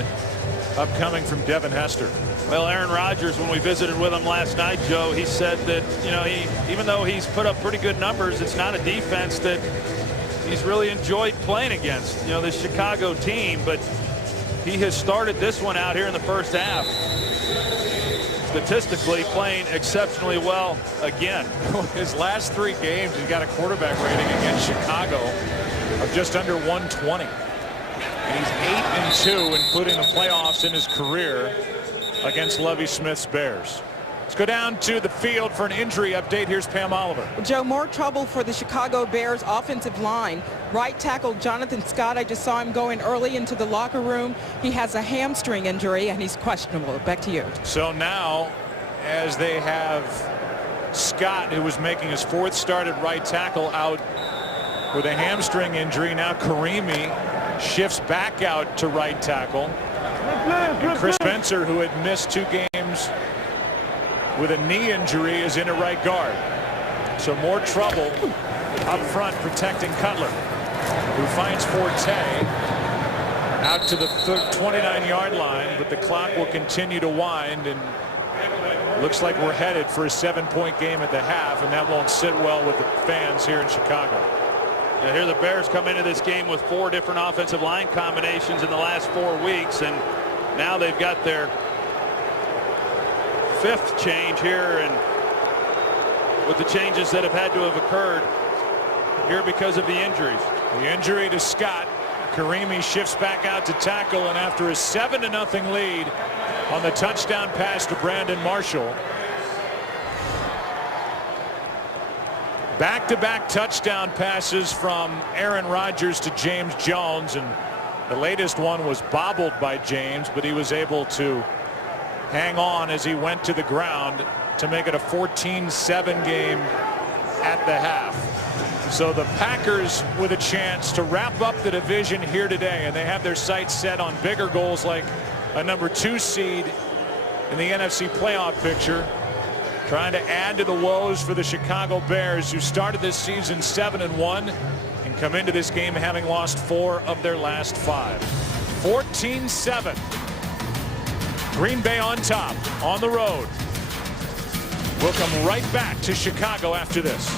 upcoming from Devin Hester. Well, Aaron Rodgers, when we visited with him last night, Joe, he said that, you know, even though he's put up pretty good numbers, it's not a defense that he's really enjoyed playing against, you know, this Chicago team, but he has started this one out here in the first half. Statistically playing exceptionally well again. His last 3 games, he's got a quarterback rating against Chicago of just under 120. And he's 8-2, including the playoffs in his career against Lovie Smith's Bears. Let's go down to the field for an injury update. Here's Pam Oliver. Joe, more trouble for the Chicago Bears offensive line. Right tackle Jonathan Scott, I just saw him going early into the locker room. He has a hamstring injury and he's questionable. Back to you. So now, as they have Scott, who was making his 4th start at right tackle, out with a hamstring injury, now Karimi shifts back out to right tackle. And Chris Spencer, who had missed 2 games with a knee injury, is in at right guard. So more trouble up front protecting Cutler, who finds Forte out to the 29-yard line, but the clock will continue to wind, and looks like we're headed for a 7-point game at the half, and that won't sit well with the fans here in Chicago. Now here the Bears come into this game with 4 different offensive line combinations in the last 4 weeks, and now they've got their 5th change here, and with the changes that have had to have occurred here because of the injuries. The injury to Scott, Karimi shifts back out to tackle, and after a 7-0 lead on the touchdown pass to Brandon Marshall, back-to-back touchdown passes from Aaron Rodgers to James Jones, and the latest one was bobbled by James, but he was able to hang on as he went to the ground to make it a 14-7 game at the half. So the Packers with a chance to wrap up the division here today, and they have their sights set on bigger goals like a number 2 seed in the NFC playoff picture, trying to add to the woes for the Chicago Bears, who started this season 7-1 and come into this game having lost 4 of their last 5. 14-7 Green Bay on top, on the road. We'll come right back to Chicago after this.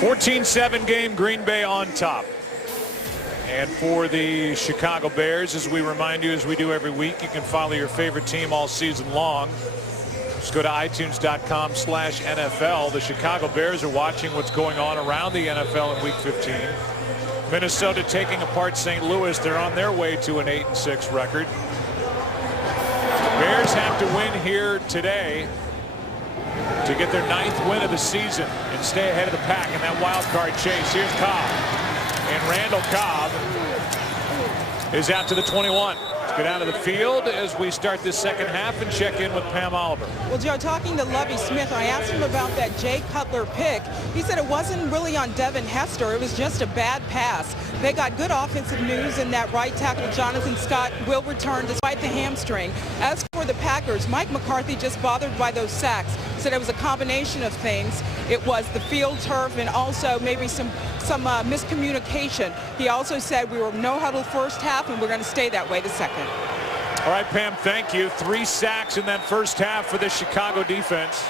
14-7 game, Green Bay on top. And for the Chicago Bears, as we remind you, as we do every week, you can follow your favorite team all season long. Just go to itunes.com/NFL. The Chicago Bears are watching what's going on around the NFL in Week 15. Minnesota taking apart St. Louis. They're on their way to an 8-6 record. Bears have to win here today to get their 9th win of the season and stay ahead of the pack in that wild card chase. Here's Cobb. And Randall Cobb is out to the 21. Let's get out of the field as we start this second half and check in with Pam Oliver. Well, Joe, talking to Lovie Smith, I asked him about that Jay Cutler pick. He said it wasn't really on Devin Hester. It was just a bad pass. They got good offensive news in that right tackle Jonathan Scott will return despite the hamstring. As for the Packers, Mike McCarthy just bothered by those sacks. Said it was a combination of things. It was the field turf and also maybe some miscommunication. He also said we were no huddle first half and we're going to stay that way the second. All right, Pam, thank you. 3 sacks in that first half for the Chicago defense.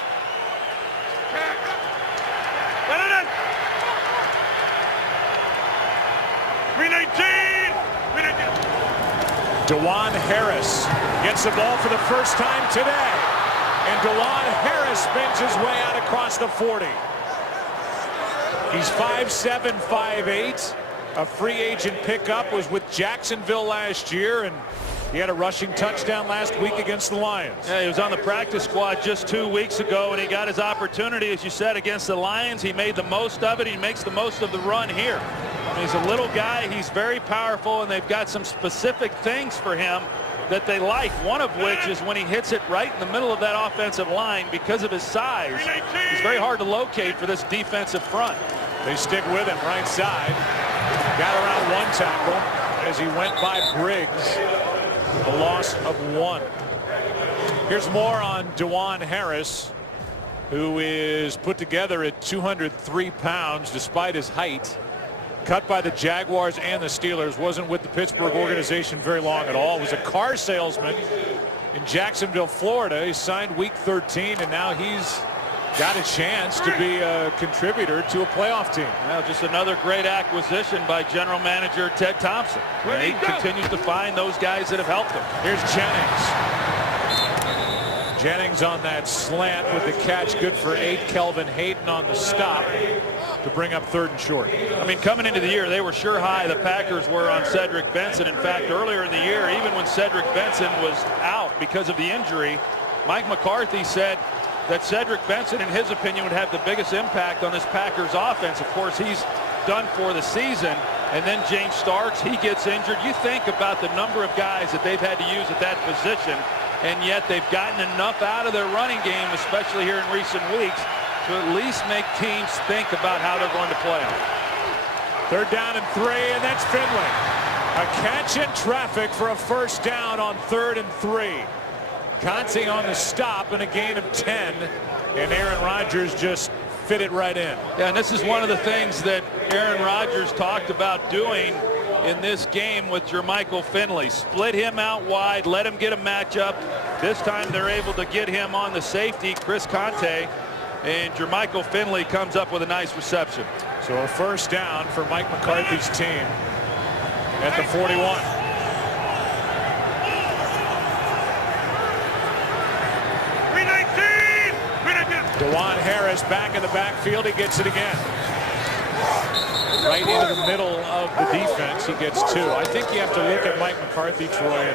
DeJuan Harris gets the ball for the first time today. And DeJuan Harris spins his way out across the 40. He's 5'7", 5'8". A free agent pickup, was with Jacksonville last year, and he had a rushing touchdown last week against the Lions. Yeah, he was on the practice squad just 2 weeks ago, and he got his opportunity, as you said, against the Lions. He made the most of it. He makes the most of the run here. He's a little guy. He's very powerful, and they've got some specific things for him that they like, one of which is when he hits it right in the middle of that offensive line. Because of his size, he's very hard to locate for this defensive front. They stick with him right side. Got around 1 tackle as he went by Briggs. A loss of 1. Here's more on DeJuan Harris, who is put together at 203 pounds despite his height. Cut by the Jaguars and the Steelers. Wasn't with the Pittsburgh organization very long at all. Was a car salesman in Jacksonville, Florida. He signed week 13, and now he's got a chance to be a contributor to a playoff team. Well, just another great acquisition by general manager Ted Thompson. And he continues to find those guys that have helped him. Here's Jennings. Jennings on that slant with the catch, good for 8. Kelvin Hayden on the stop to bring up 3rd and short. I mean, coming into the year, they were sure high. The Packers were on Cedric Benson. In fact, earlier in the year, even when Cedric Benson was out because of the injury, Mike McCarthy said that Cedric Benson, in his opinion, would have the biggest impact on this Packers offense. Of course, he's done for the season. And then James Starks, he gets injured. You think about the number of guys that they've had to use at that position, and yet they've gotten enough out of their running game, especially here in recent weeks, to at least make teams think about how they're going to play them. 3rd down and 3, and that's Finley. A catch in traffic for a first down on 3rd and 3. Conte on the stop and a gain of 10, and Aaron Rodgers just fit it right in. Yeah, and this is one of the things that Aaron Rodgers talked about doing in this game with Jermichael Finley. Split him out wide, let him get a matchup. This time they're able to get him on the safety, Chris Conte, and Jermichael Finley comes up with a nice reception. So a first down for Mike McCarthy's team at the 41. DeJuan Harris back in the backfield. He gets it again. Right into the middle of the defense. He gets 2. I think you have to look at Mike McCarthy, Troy,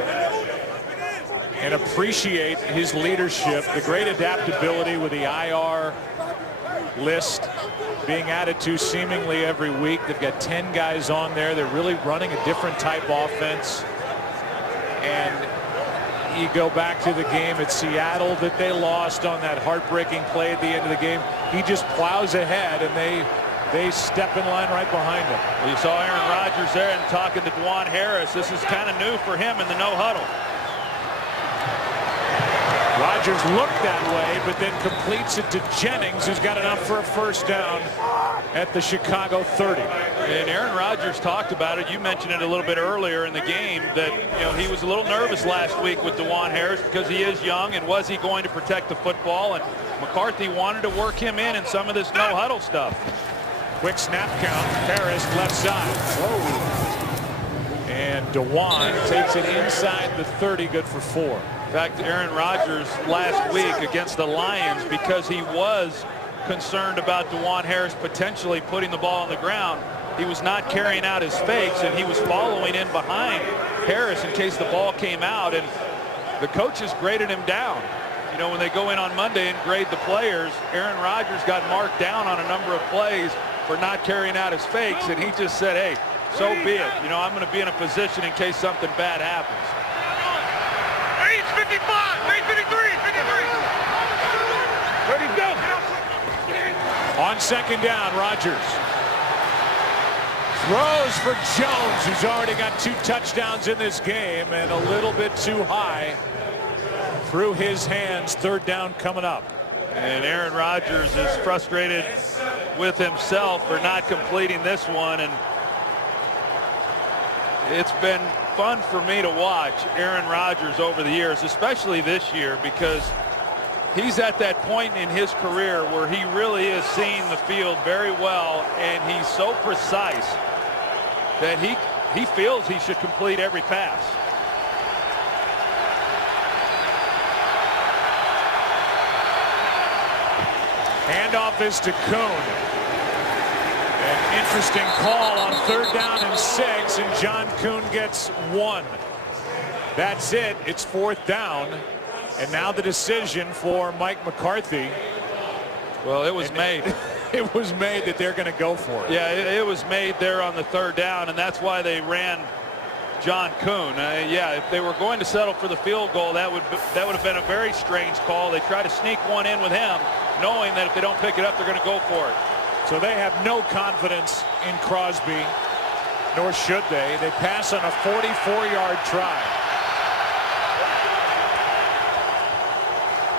and appreciate his leadership, the great adaptability with the IR list being added to seemingly every week. They've got 10 guys on there. They're really running a different type offense. And you go back to the game at Seattle that they lost on that heartbreaking play at the end of the game. He just plows ahead, and they step in line right behind him. Well, you saw Aaron Rodgers there and talking to DeJuan Harris. This is kind of new for him in the no huddle. Rodgers looked that way, but then completes it to Jennings, who's got enough for a first down at the Chicago 30. And Aaron Rodgers talked about it. You mentioned it a little bit earlier in the game that, you know, he was a little nervous last week with DeJuan Harris because he is young, and was he going to protect the football? And McCarthy wanted to work him in some of this no huddle stuff. Quick snap count. Harris left side. And DeJuan takes it inside the 30, good for 4. In fact, Aaron Rodgers last week against the Lions, because he was concerned about DeJuan Harris potentially putting the ball on the ground, he was not carrying out his fakes, and he was following in behind Harris in case the ball came out, and the coaches graded him down. You know, when they go in on Monday and grade the players, Aaron Rodgers got marked down on a number of plays for not carrying out his fakes, and he just said, hey, so be it. You know, I'm going to be in a position in case something bad happens. 55, 53, 53. On second down, Rodgers throws for Jones, who's already got 2 touchdowns in this game, and a little bit too high through his hands. Third down coming up. And Aaron Rodgers is frustrated with himself for not completing this one, and it's been fun for me to watch Aaron Rodgers over the years, especially this year, because he's at that point in his career where he really is seeing the field very well, and he's so precise that he feels he should complete every pass. Handoff is to Kuhn. An interesting call on third down and 6, and John Kuhn gets 1. That's it. It's fourth down. And now the decision for Mike McCarthy. Well, it was made. It was made that they're going to go for it. Yeah, it was made there on the third down, and that's why they ran John Kuhn. Yeah, if they were going to settle for the field goal, that would have been a very strange call. They try to sneak one in with him, knowing that if they don't pick it up, they're going to go for it. So they have no confidence in Crosby, nor should they. They pass on a 44-yard try.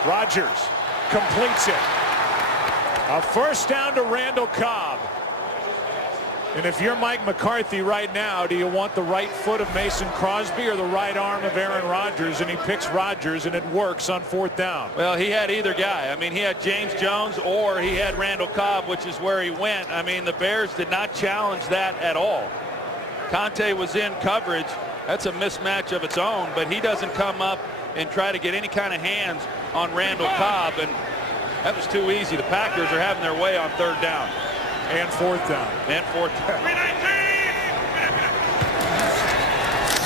Rodgers completes it. A first down to Randall Cobb. And if you're Mike McCarthy right now, do you want the right foot of Mason Crosby or the right arm of Aaron Rodgers? And he picks Rodgers, and it works on fourth down. Well, he had either guy. I mean, he had James Jones or he had Randall Cobb, which is where he went. I mean, the Bears did not challenge that at all. Conte was in coverage. That's a mismatch of its own, but he doesn't come up and try to get any kind of hands on Randall Cobb, and that was too easy. The Packers are having their way on third down. And fourth down. And fourth down.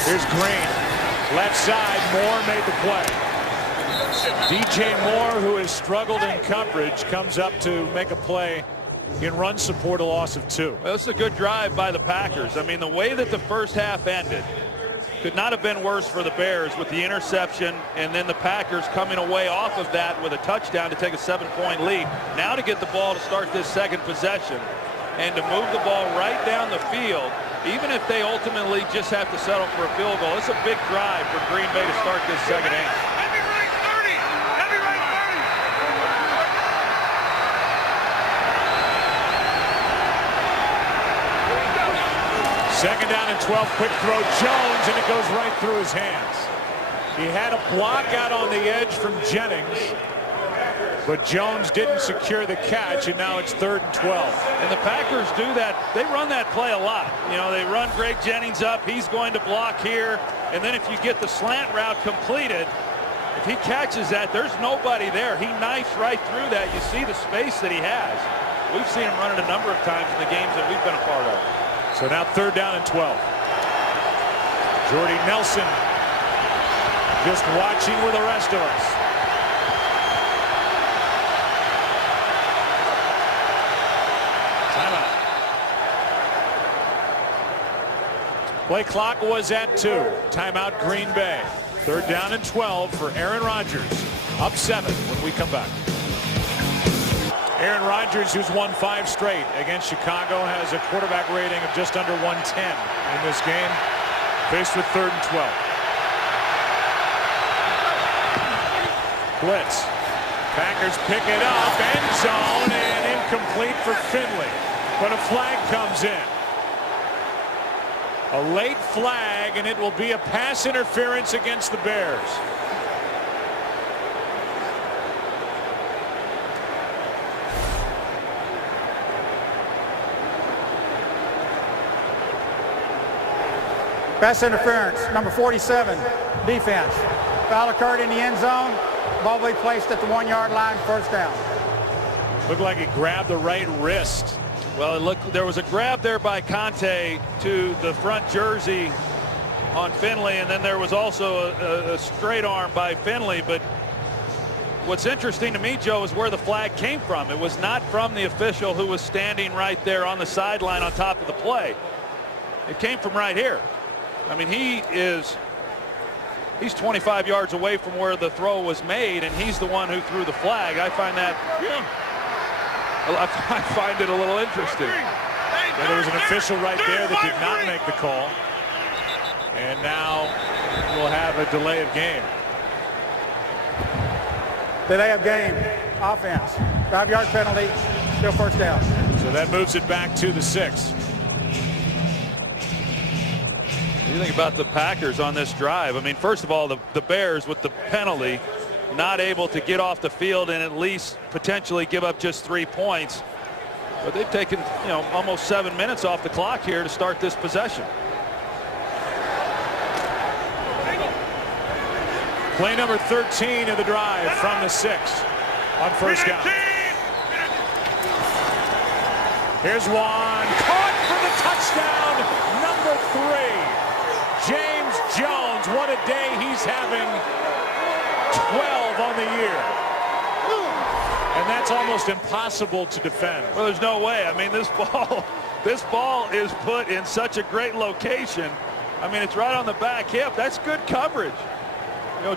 Here's Green. Left side, Moore made the play. DJ Moore, who has struggled in coverage, comes up to make a play in run support, a loss of 2. Well, it's a good drive by the Packers. I mean, the way that the first half ended could not have been worse for the Bears, with the interception and then the Packers coming away off of that with a touchdown to take a 7-point lead. Now to get the ball to start this second possession and to move the ball right down the field, even if they ultimately just have to settle for a field goal. It's a big drive for Green Bay to start this second half. Heavy right 30. Heavy right 30. Second down and 12, quick throw, Jones, and it goes right through his hands. He had a block out on the edge from Jennings, but Jones didn't secure the catch, and now it's 3rd and 12. And the Packers do that. They run that play a lot. You know, they run Greg Jennings up. He's going to block here. And then if you get the slant route completed, if he catches that, there's nobody there. He knifes right through that. You see the space that he has. We've seen him run it a number of times in the games that we've been a part of. So now 3rd down and 12. Jordy Nelson just watching with the rest of us. Timeout. Play clock was at 2. Timeout Green Bay. 3rd down and 12 for Aaron Rodgers. Up 7 when we come back. Aaron Rodgers, who's won 5 straight against Chicago, has a quarterback rating of just under 110 in this game, faced with 3rd and 12. Blitz. Packers pick it up, end zone, and incomplete for Finley. But a flag comes in. A late flag, and it will be a pass interference against the Bears. Pass interference, number 47, defense. Foul occurred in the end zone. Ball will be placed at the 1-yard line, first down. Looked like he grabbed the right wrist. Well, there was a grab there by Conte to the front jersey on Finley, and then there was also a straight arm by Finley. But what's interesting to me, Joe, is where the flag came from. It was not from the official who was standing right there on the sideline on top of the play. It came from right here. I mean, he's 25 yards away from where the throw was made, and he's the one who threw the flag. I find it a little interesting. Well, there was an official right there that did not make the call, and now we'll have a delay of game. Delay of game, offense, 5-yard penalty, still first down. So that moves it back to the 6. What do you think about the Packers on this drive? I mean, first of all, the Bears with the penalty, not able to get off the field and at least potentially give up just 3 points. But they've taken, almost 7 minutes off the clock here to start this possession. Play number 13 of the drive from the 6 on first down. Here's one, caught for the touchdown, number 3. James Jones, what a day he's having. 12 on the year. And that's almost impossible to defend. Well, there's no way. I mean, this ball is put in such a great location. I mean, it's right on the back hip. That's good coverage.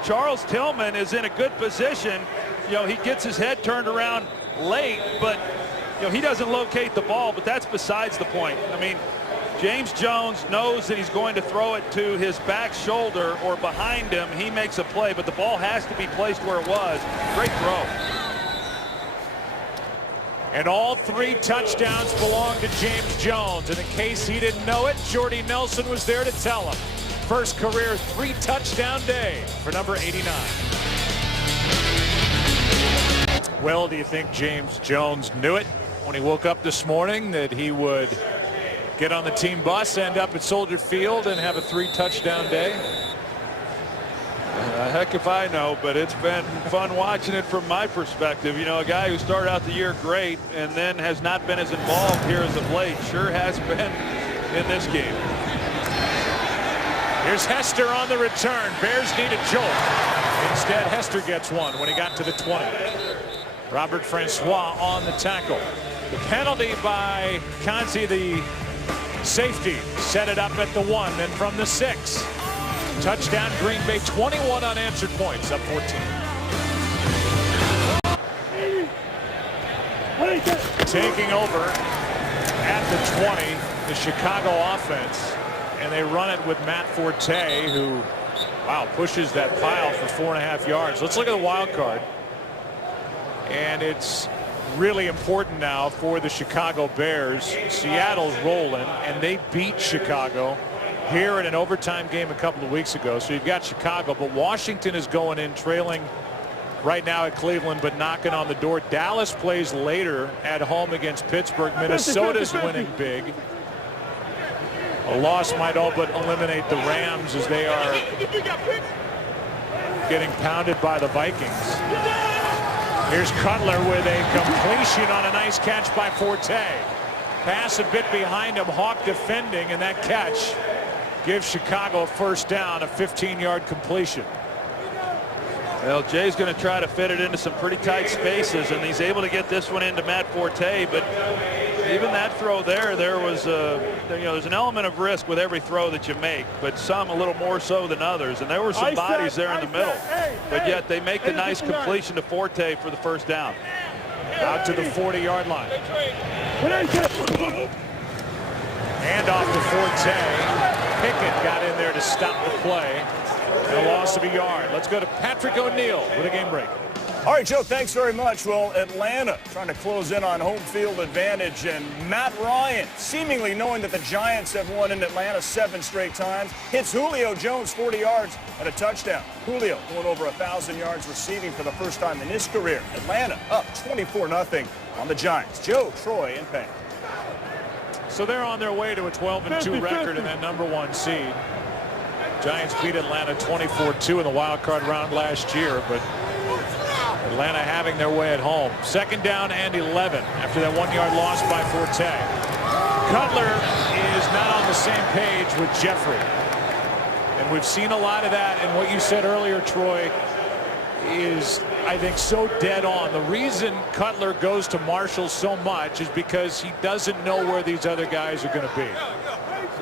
Charles Tillman is in a good position. He gets his head turned around late, but he doesn't locate the ball, but that's besides the point. I mean, James Jones knows that he's going to throw it to his back shoulder or behind him. He makes a play, but the ball has to be placed where it was. Great throw. And all 3 touchdowns belong to James Jones. And in case he didn't know it, Jordy Nelson was there to tell him. First career 3-touchdown day for number 89. Well, do you think James Jones knew it when he woke up this morning that he would get on the team bus, end up at Soldier Field, and have a 3-touchdown day? Heck if I know, but it's been fun watching it from my perspective. A guy who started out the year great and then has not been as involved here as of late sure has been in this game. Here's Hester on the return. Bears need a jolt. Instead, Hester gets one when he got to the 20. Robert Francois on the tackle. The penalty by Kansi, the safety, set it up at the 1, then from the 6. Touchdown Green Bay, 21 unanswered points, up 14. Taking over at the 20, the Chicago offense, and they run it with Matt Forte, who, pushes that pile for 4.5 yards. Let's look at the wild card. And it's really important now for the Chicago Bears. Seattle's rolling, and they beat Chicago here in an overtime game a couple of weeks ago. So you've got Chicago, but Washington is going in trailing right now at Cleveland, but knocking on the door. Dallas plays later at home against Pittsburgh. Minnesota's winning big. A loss might all but eliminate the Rams as they are getting pounded by the Vikings. Here's Cutler with a completion on a nice catch by Forte. Pass a bit behind him, Hawk defending, and that catch gives Chicago a first down, a 15-yard completion. Well, Jay's going to try to fit it into some pretty tight spaces, and he's able to get this one into Matt Forte, but even that throw there was there's an element of risk with every throw that you make, but some a little more so than others, and there were some bodies there in the middle, but yet they make the nice completion to Forte for the first down. Out to the 40-yard line. Hand off to Forte. Pickett got in there to stop the play. And a loss of a yard. Let's go to Patrick O'Neill with a game break. All right, Joe, thanks very much. Well, Atlanta trying to close in on home field advantage, and Matt Ryan, seemingly knowing that the Giants have won in Atlanta 7 straight times, hits Julio Jones 40 yards and a touchdown. Julio going over 1,000 yards receiving for the first time in his career. Atlanta up 24-0 on the Giants. Joe, Troy, and Payne. So they're on their way to a 12-2 record in that #1 seed. Giants beat Atlanta 24-2 in the wild card round last year, but Atlanta having their way at home. 2nd down and 11 after that 1-yard loss by Forte. Cutler is not on the same page with Jeffrey. And we've seen a lot of that. And what you said earlier, Troy, is, I think, so dead on. The reason Cutler goes to Marshall so much is because he doesn't know where these other guys are going to be.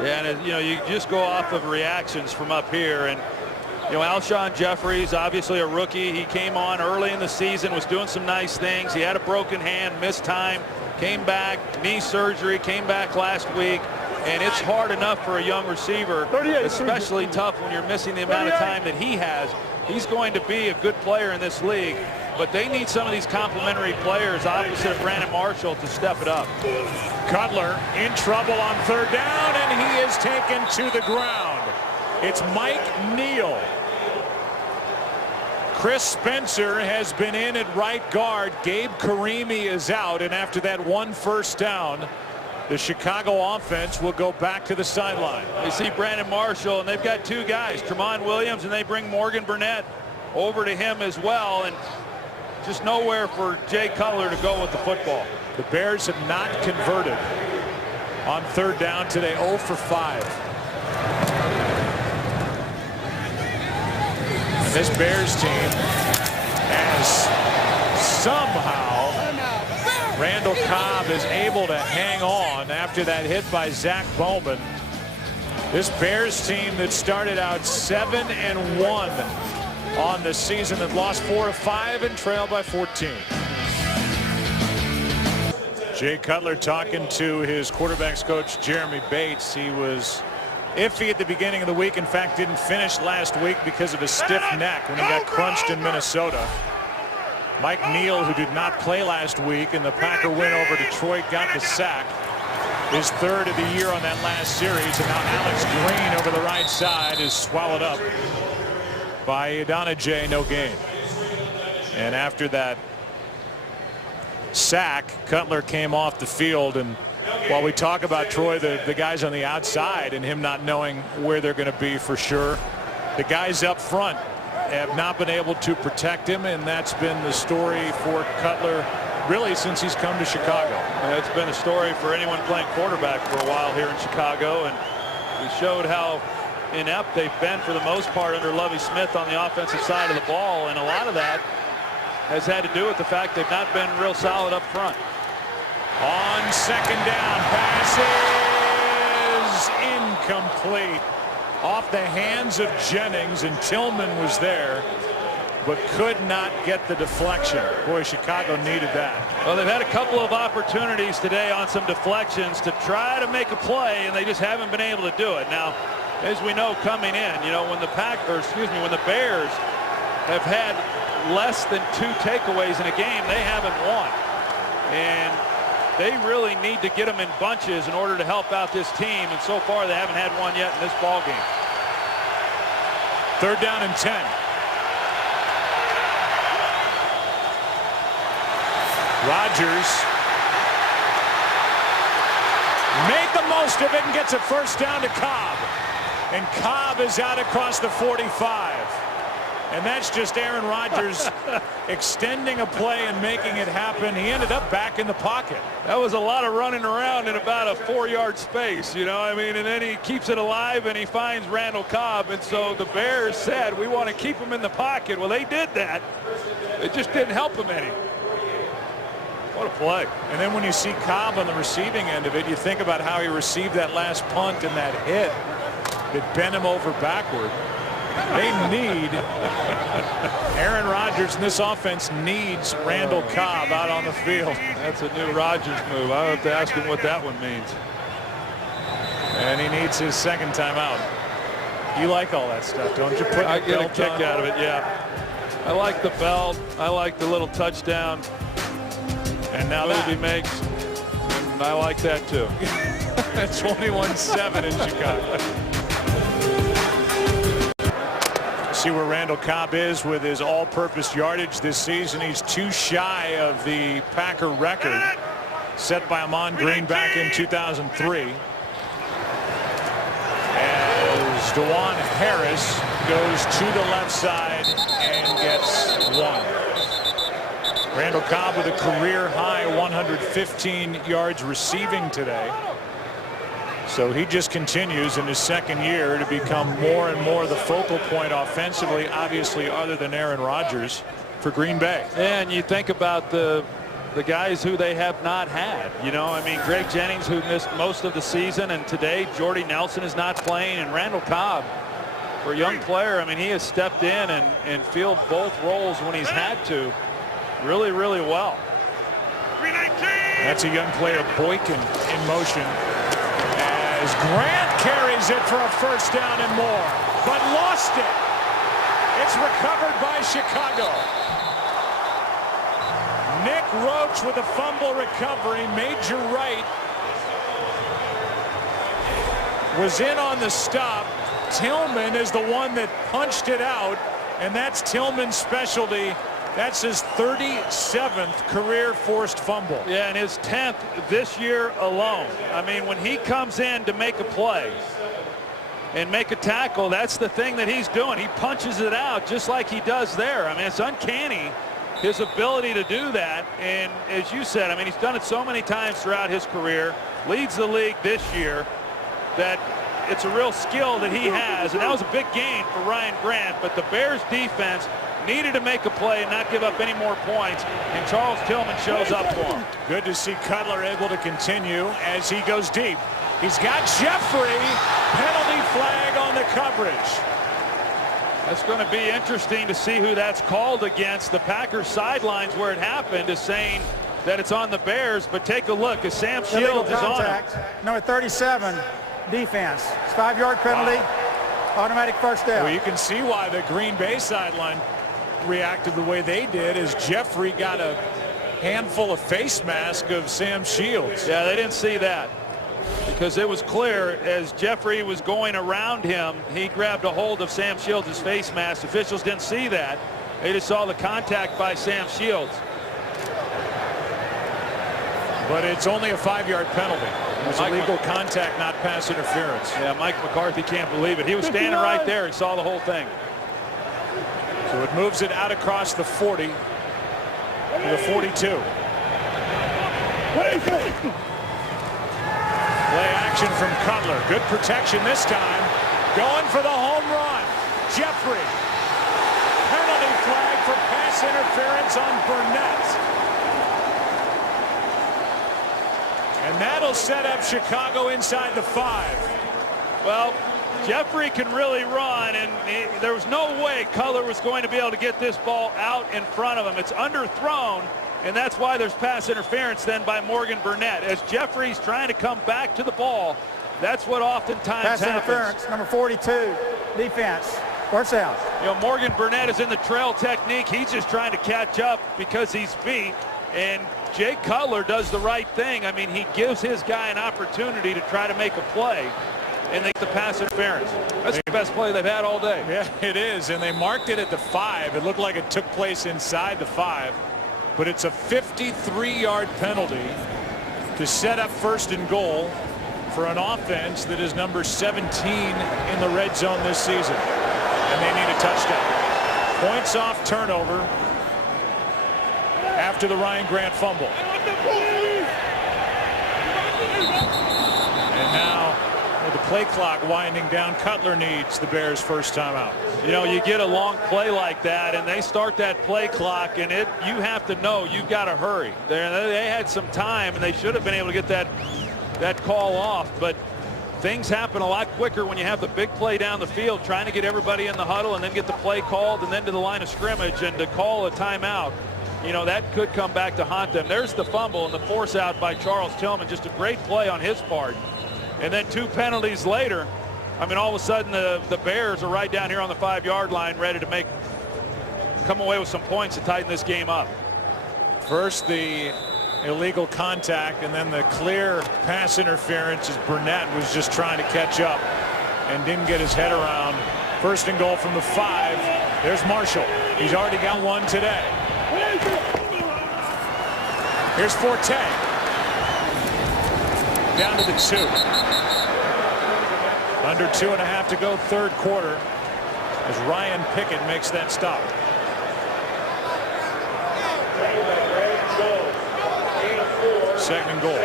Yeah, and you just go off of reactions from up here. And Alshon Jeffries, obviously a rookie. He came on early in the season, was doing some nice things. He had a broken hand, missed time, came back, knee surgery, came back last week. And it's hard enough for a young receiver, especially tough when you're missing the amount of time that he has. He's going to be a good player in this league, but they need some of these complementary players opposite of Brandon Marshall to step it up. Cutler in trouble on 3rd down, and he is taken to the ground. It's Mike Neal. Chris Spencer has been in at right guard. Gabe Karimi is out, and after that 1 first down, the Chicago offense will go back to the sideline. They see Brandon Marshall, and they've got 2 guys, Tramon Williams, and they bring Morgan Burnett over to him as well, and just nowhere for Jay Cutler to go with the football. The Bears have not converted on 3rd down today, 0 for 5. And this Bears team has somehow, Randall Cobb is able to hang on after that hit by Zach Bowman. This Bears team that started out 7-1 on the season, that lost 4 of 5 and trailed by 14. Jay Cutler talking to his quarterbacks coach Jeremy Bates. He was iffy at the beginning of the week. In fact, didn't finish last week because of a stiff neck when he got crunched in Minnesota. Mike Neal, who did not play last week in the Packer win over Detroit, got the sack. His 3rd of the year on that last series. And now Alex Green over the right side is swallowed up by Idonije, no gain. And after that sack, Cutler came off the field. And while we talk about, Troy, the guys on the outside and him not knowing where they're going to be for sure, the guys up front have not been able to protect him, and that's been the story for Cutler really since he's come to Chicago. And it's been a story for anyone playing quarterback for a while here in Chicago, and we showed how inept they've been for the most part under Lovie Smith on the offensive side of the ball, and a lot of that has had to do with the fact they've not been real solid up front. On 2nd down, pass is incomplete. Off the hands of Jennings, and Tillman was there, but could not get the deflection. Boy, Chicago needed that. Well, they've had a couple of opportunities today on some deflections to try to make a play, and they just haven't been able to do it. Now, as we know coming in, when the Bears have had less than 2 takeaways in a game, they haven't won. And they really need to get them in bunches in order to help out this team, and so far they haven't had one yet in this ball game. 3rd down and 10. Rodgers made the most of it and gets a 1st down to Cobb. And Cobb is out across the 45. And that's just Aaron Rodgers extending a play and making it happen. He ended up back in the pocket. That was a lot of running around in about a 4-yard space, and then he keeps it alive and he finds Randall Cobb. And so the Bears said, we want to keep him in the pocket. Well, they did that. It just didn't help him any. What a play. And then when you see Cobb on the receiving end of it, you think about how he received that last punt and that hit that bent him over backward. They need Aaron Rodgers, and this offense needs Randall Cobb out on the field. That's a new Rodgers move. I'll have to ask him what that one means. And he needs his 2nd time out. You like all that stuff, don't you? I get a kick out of it, yeah. I like the belt. I like the little touchdown. And now move that he makes. And I like that too. 21-7 in Chicago. See where Randall Cobb is with his all-purpose yardage this season. He's too shy of the Packer record set by Ahman Green back in 2003. As DeJuan Harris goes to the left side and gets one. Randall Cobb with a career high 115 yards receiving today. So he just continues in his second year to become more and more the focal point offensively, obviously other than Aaron Rodgers, for Green Bay. And you think about the guys who they have not had. You know, I mean, Greg Jennings, who missed most of the season, and today Jordy Nelson is not playing, and Randall Cobb, for a young player, I mean, he has stepped in and filled both roles when he's had to really, really well. That's a young player, Boykin, in motion. As Grant carries it for a first down and more, but lost it. It's recovered by Chicago. Nick Roach with a fumble recovery. Major Wright was in on the stop. Tillman is the one that punched it out, and that's Tillman's specialty. That's his 37th career forced fumble. Yeah, and his 10th this year alone. I mean, when he comes in to make a play and make a tackle, that's the thing that he's doing. He punches it out just like he does there. I mean, it's uncanny, his ability to do that. And as you said, I mean, he's done it so many times throughout his career, leads the league this year, that it's a real skill that he has. And that was a big gain for Ryan Grant, but the Bears defense needed to make a play and not give up any more points, and Charles Tillman shows up for him. Good to see Cutler able to continue as he goes deep. He's got Jeffrey. Penalty flag on the coverage. That's going to be interesting to see who that's called against. The Packers sidelines where it happened is saying that it's on the Bears, but take a look as Sam Shields is on him. Number 37, defense. It's 5-yard penalty, automatic first down. Well, you can see why the Green Bay sideline reacted the way they did, as Jeffrey got a handful of face mask of Sam Shields. Yeah, they didn't see that because it was clear as Jeffrey was going around him, he grabbed a hold of Sam Shields' face mask. Officials didn't see that. They just saw the contact by Sam Shields. But it's only a 5-yard penalty. It was illegal contact, not pass interference. Yeah, Mike McCarthy can't believe it. He was standing right there. He saw the whole thing. So it moves it out across the 40 to the 42. Play action from Cutler. Good protection this time. Going for the home run. Jeffrey. Penalty flag for pass interference on Burnett. And that'll set up Chicago inside the 5. Well, Jeffrey can really run, and there was no way Cutler was going to be able to get this ball out in front of him. It's underthrown, and that's why there's pass interference then by Morgan Burnett. As Jeffrey's trying to come back to the ball, that's what oftentimes pass happens. Interference, number 42, defense. First down. You know, Morgan Burnett is in the trail technique. He's just trying to catch up because he's beat, and Jay Cutler does the right thing. I mean, he gives his guy an opportunity to try to make a play and make the pass interference. That's the best play they've had all day. Yeah, it is, and they marked it at the 5. It looked like it took place inside the 5, but it's a 53-yard penalty to set up first and goal for an offense that is number 17 in the red zone this season, and they need a touchdown. Points off turnover after the Ryan Grant fumble. And now, with the play clock winding down, Cutler needs the Bears' first timeout. You know, you get a long play like that, and they start that play clock, and you have to know you've got to hurry. They had some time, and they should have been able to get that call off, but things happen a lot quicker when you have the big play down the field, trying to get everybody in the huddle and then get the play called and then to the line of scrimmage, and to call a timeout. You know, that could come back to haunt them. There's the fumble and the force out by Charles Tillman. Just a great play on his part. And then 2 penalties later, I mean, all of a sudden the Bears are right down here on the 5-yard line ready to make come away with some points to tighten this game up. First the illegal contact, and then the clear pass interference as Burnett was just trying to catch up and didn't get his head around. First and goal from the 5. There's Marshall. He's already got one today. Here's Forte. Down to the 2. Under 2.5 to go, third quarter, as Ryan Pickett makes that stop. Second and goal.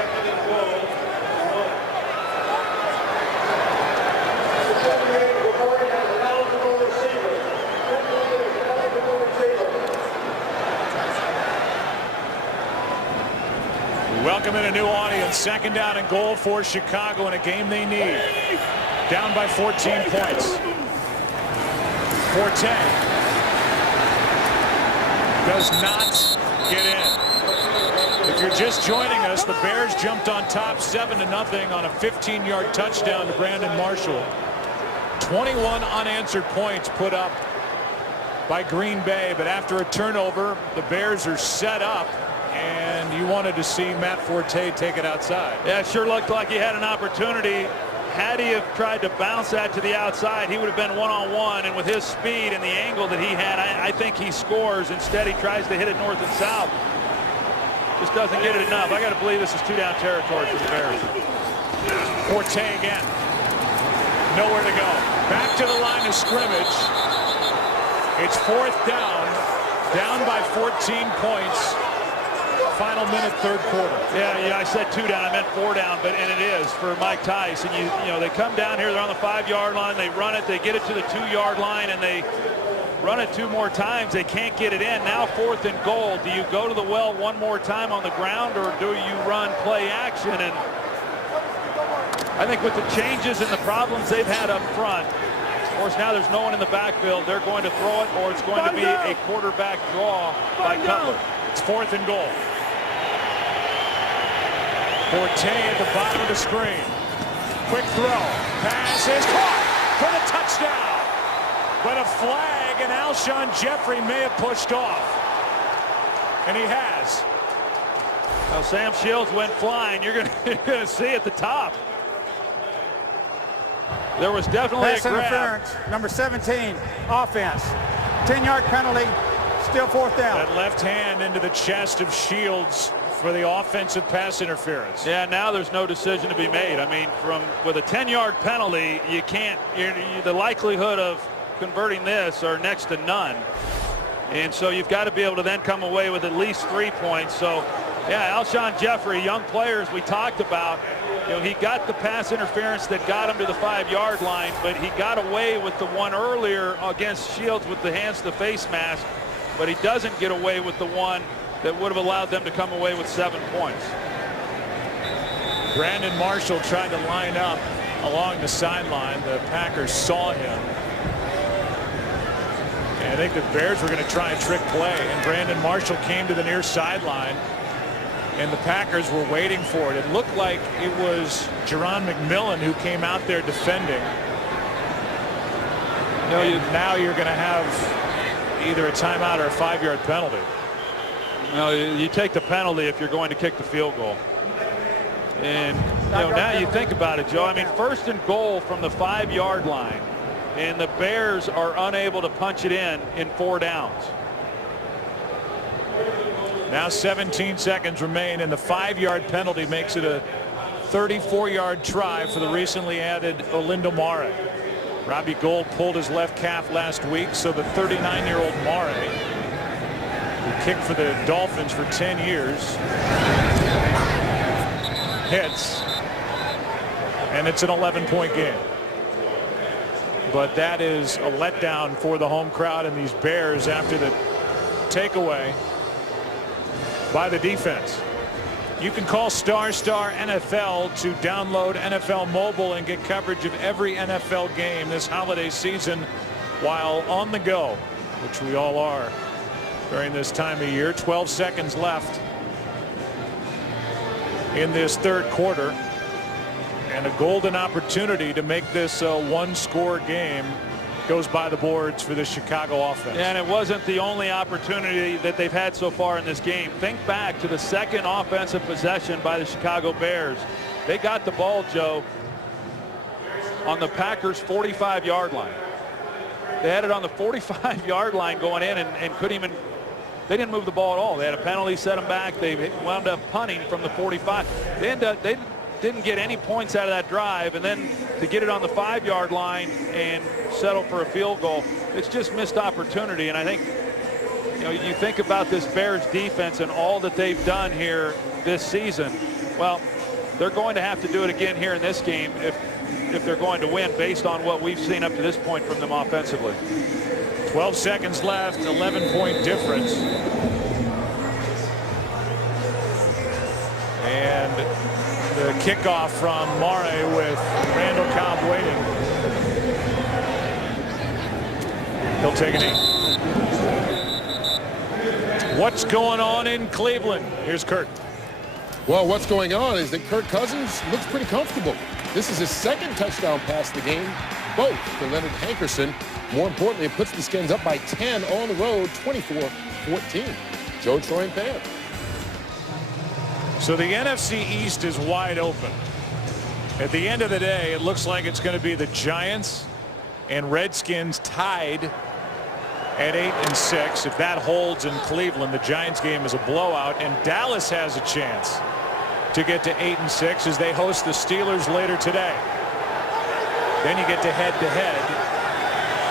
We welcome in a new audience. Second down and goal for Chicago in a game they need. Down by 14 points. Forte does not get in. If you're just joining us, the Bears jumped on top 7-0 on a 15-yard touchdown to Brandon Marshall. 21 unanswered points put up by Green Bay, but after a turnover, the Bears are set up, and you wanted to see Matt Forte take it outside. Yeah, it sure looked like he had an opportunity. Had he have tried to bounce that to the outside, he would have been one-on-one, and with his speed and the angle that he had, I think he scores. Instead, he tries to hit it north and south. Just doesn't get it enough. I got to believe this is 2-down territory for the Bears. Forte again. Nowhere to go. Back to the line of scrimmage. It's fourth down. Down by 14 points. Final minute, third quarter. Yeah, I said 2 down. I meant 4 down, and it is for Mike Tice. And you know, they come down here. They're on the 5-yard line. They run it. They get it to the 2-yard line, and they run it 2 more times. They can't get it in. Now fourth and goal. Do you go to the well one more time on the ground, or do you run play action? And I think with the changes and the problems they've had up front, of course now there's no one in the backfield. They're going to throw it, or it's going to be a quarterback draw by Cutler. It's fourth and goal. Forte at the bottom of the screen. Quick throw. Pass is caught for the touchdown. But a flag, and Alshon Jeffrey may have pushed off. And he has. Now Sam Shields went flying. You're going to see at the top. There was definitely Pass a grab. interference, number 17, offense. 10-yard penalty, still fourth down. That left hand into the chest of Shields for the offensive pass interference. Yeah, now there's no decision to be made. I mean, with a 10-yard penalty, you can't. The likelihood of converting this are next to none, and so you've got to be able to then come away with at least 3 points. So yeah, Alshon Jeffrey, young players we talked about, you know, he got the pass interference that got him to the 5-yard line, but he got away with the one earlier against Shields with the hands to face mask, but he doesn't get away with the one that would have allowed them to come away with 7 points. Brandon Marshall tried to line up along the sideline. The Packers saw him. And I think the Bears were going to try and trick play, and Brandon Marshall came to the near sideline, and the Packers were waiting for it. It looked like it was Jerron McMillan who came out there defending. Now you're going to have either a timeout or a 5-yard penalty. No, you take the penalty if you're going to kick the field goal. And now you think about it, Joe. I mean, first and goal from the 5-yard line, and the Bears are unable to punch it in 4 downs. Now 17 seconds remain, and the 5-yard penalty makes it a 34-yard try for the recently added Olindo Mare. Robbie Gould pulled his left calf last week, so the 39-year-old Mare, who kicked for the Dolphins for 10 years, hits, and it's an 11-point game. But that is a letdown for the home crowd and these Bears after the takeaway by the defense. You can call Star NFL to download NFL Mobile and get coverage of every NFL game this holiday season while on the go, which we all are during this time of year. 12 seconds left in this third quarter, and a golden opportunity to make this a 1-score game goes by the boards for the Chicago offense. And it wasn't the only opportunity that they've had so far in this game. Think back to the second offensive possession by the Chicago Bears. They got the ball, Joe, on the Packers' 45-yard line. They had it on the 45-yard line going in and couldn't even, they didn't move the ball at all. They had a penalty, set them back. They wound up punting from the 45. They didn't get any points out of that drive, and then to get it on the 5-yard line and settle for a field goal, it's just missed opportunity. And I think, you know, you think about this Bears defense and all that they've done here this season. Well, they're going to have to do it again here in this game if they're going to win, based on what we've seen up to this point from them offensively. 12 seconds left, 11-point difference. And the kickoff from Mare with Randall Cobb waiting. He'll take a knee. What's going on in Cleveland? Here's Kurt. Well, what's going on is that Kirk Cousins looks pretty comfortable. This is his second touchdown pass of the game, both to Leonard Hankerson. More importantly, it puts the Skins up by 10 on the road, 24-14. Joe Troy and Pam. So the NFC East is wide open. At the end of the day, it looks like it's going to be the Giants and Redskins tied at 8-6. If that holds in Cleveland, the Giants game is a blowout, and Dallas has a chance to get to 8-6 as they host the Steelers later today. Then you get to head-to-head.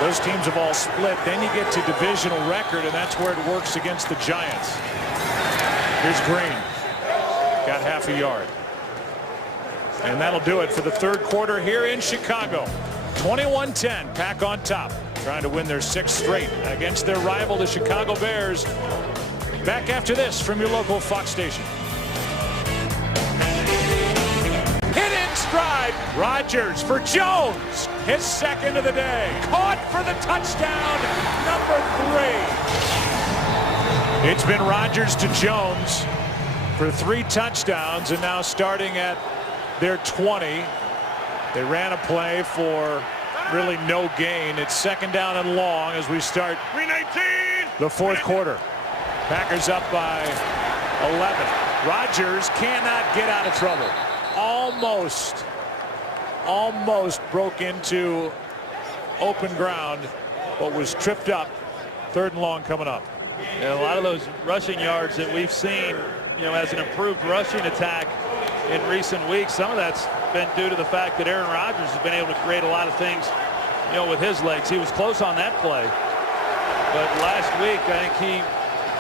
Those teams have all split. Then you get to divisional record, and that's where it works against the Giants. Here's Green. Got half a yard. And that'll do it for the third quarter here in Chicago. 21-10, Pack on top, trying to win their 6th straight against their rival, the Chicago Bears. Back after this from your local Fox station. Hit in stride. Rodgers for Jones. His second of the day. Caught for the touchdown, number 3. It's been Rodgers to Jones for 3 touchdowns, and now starting at their 20. They ran a play for really no gain. It's second down and long as we start the fourth quarter. Packers up by 11. Rodgers cannot get out of trouble. Almost broke into open ground, but was tripped up. Third and long coming up. And a lot of those rushing yards that we've seen, you know, as an improved rushing attack in recent weeks, some of that's been due to the fact that Aaron Rodgers has been able to create a lot of things, you know, with his legs. He was close on that play, but last week I think he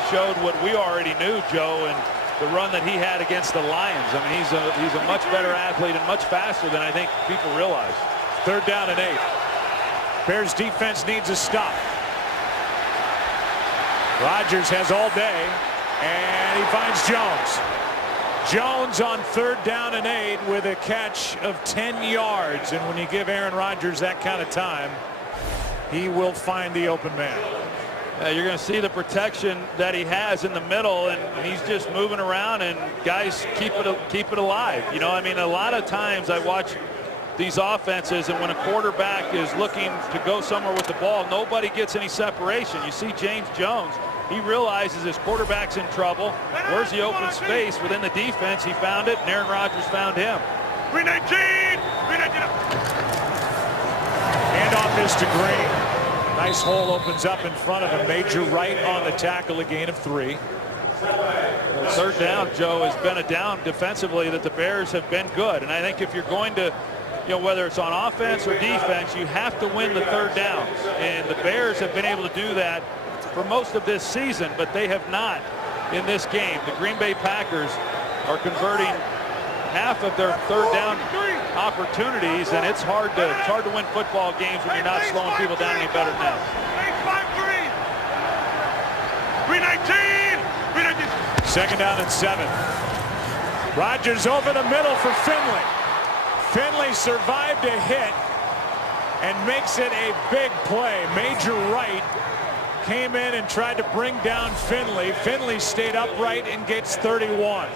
showed what we already knew, Joe, and the run that he had against the Lions. I mean, he's a much better athlete and much faster than I think people realize. Third down and 8. Bears defense needs a stop. Rodgers has all day, and he finds Jones. Jones on third down and 8 with a catch of 10 yards. And when you give Aaron Rodgers that kind of time, he will find the open man. You're going to see the protection that he has in the middle, and he's just moving around, and guys keep it alive. You know, I mean, a lot of times I watch these offenses, and when a quarterback is looking to go somewhere with the ball, nobody gets any separation. You see James Jones. He realizes his quarterback's in trouble. Where's the open space within the defense? He found it, and Aaron Rodgers found him. 319! Handoff is to Green. Nice hole opens up in front of him. Major right on the tackle, a gain of 3. Well, third down, Joe, has been a down defensively that the Bears have been good. And I think if you're going to, you know, whether it's on offense or defense, you have to win the third downs. And the Bears have been able to do that for most of this season, but they have not in this game. The Green Bay Packers are converting half of their third down opportunities, and it's hard to win football games when you're not slowing people down any better than that. 319! Second down and 7. Rodgers over the middle for Finley. Finley survived a hit and makes it a big play. Major right came in and tried to bring down Finley. Finley stayed upright and gets 31.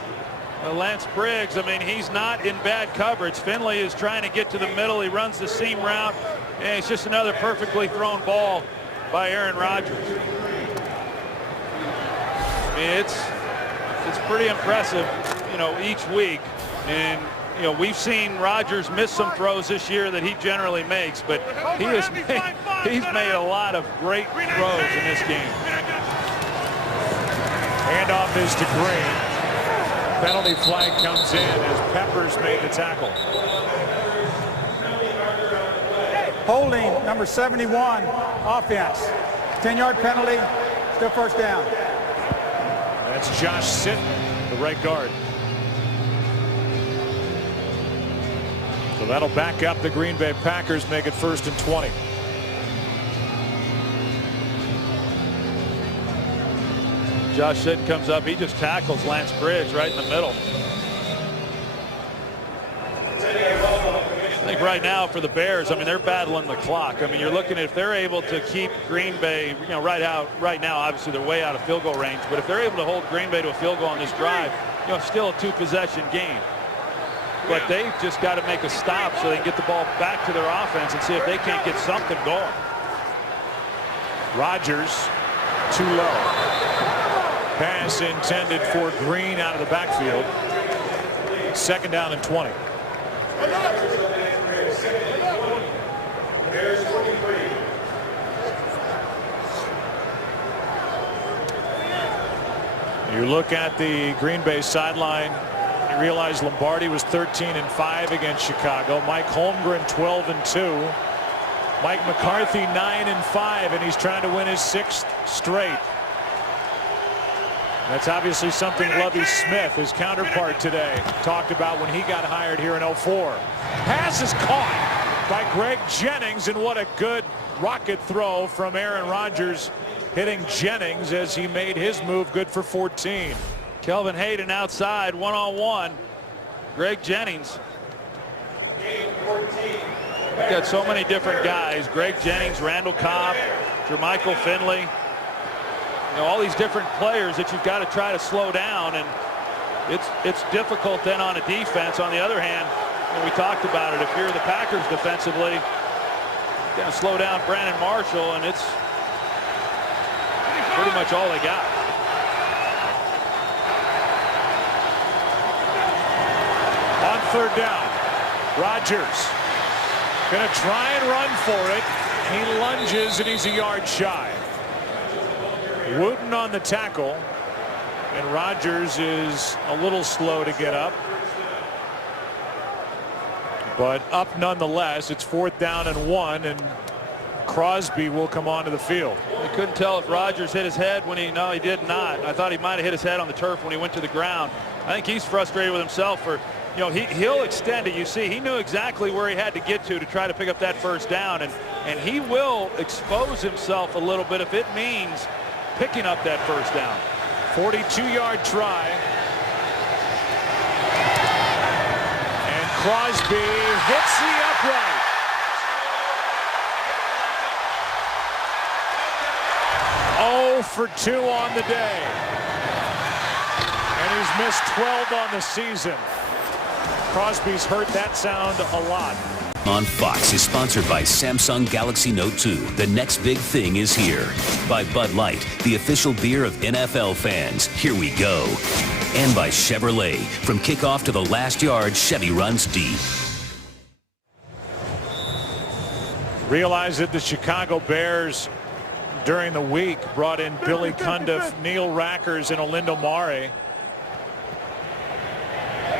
Lance Briggs, I mean, he's not in bad coverage. Finley is trying to get to the middle. He runs the seam route. Yeah, it's just another perfectly thrown ball by Aaron Rodgers. I mean, it's pretty impressive, you know, each week. And, you know, we've seen Rodgers miss some throws this year that he generally makes, but he's made a lot of great throws in this game. Handoff is to Green. Penalty flag comes in as Peppers made the tackle. Holding number 71, offense. 10-yard penalty, still first down. That's Josh Sitton, the right guard. So that'll back up the Green Bay Packers, make it 1st and 20. Josh Sitton comes up. He just tackles Lance Bridge right in the middle. I think right now for the Bears, I mean, they're battling the clock. I mean, you're looking at if they're able to keep Green Bay, you know, right now, obviously they're way out of field goal range. But if they're able to hold Green Bay to a field goal on this drive, you know, still a 2-possession game. But they've just got to make a stop so they can get the ball back to their offense and see if they can't get something going. Rodgers too low. Pass intended for Green out of the backfield. 2nd down and 20. You look at the Green Bay sideline, you realize Lombardi was 13-5 against Chicago. Mike Holmgren 12-2. Mike McCarthy 9-5, and he's trying to win his 6th straight. That's obviously something Lovie Smith, his counterpart today, talked about when he got hired here in 04. Pass is caught by Greg Jennings, and what a good rocket throw from Aaron Rodgers, hitting Jennings as he made his move good for 14. Kelvin Hayden outside, one-on-one. Greg Jennings. We've got so many different guys. Greg Jennings, Randall Cobb, Jermichael Finley. You know, all these different players that you've got to try to slow down, and it's difficult then on a defense. On the other hand, you know, we talked about it. If you're the Packers defensively, you're going to slow down Brandon Marshall, and it's pretty much all they got. On 3rd down, Rodgers going to try and run for it. He lunges, and he's a yard shy. Wooten on the tackle, and Rodgers is a little slow to get up, but up nonetheless. It's 4th down and 1, and Crosby will come onto the field. You couldn't tell if Rodgers hit his head when he did not. I thought he might have hit his head on the turf when he went to the ground. I think he's frustrated with himself for, you know, he'll extend it. You see, he knew exactly where he had to get to try to pick up that 1st down, and he will expose himself a little bit if it means picking up that 1st down. 42-yard try. And Crosby hits the upright. Oh for 2 on the day. And he's missed 12 on the season. Crosby's heard that sound a lot. On Fox is sponsored by Samsung Galaxy Note 2. The next big thing is here. By Bud Light, the official beer of NFL fans. Here we go. And by Chevrolet. From kickoff to the last yard, Chevy runs deep. Realize that the Chicago Bears during the week brought in Billy Cundiff, Neil Rackers, and Olindo Mare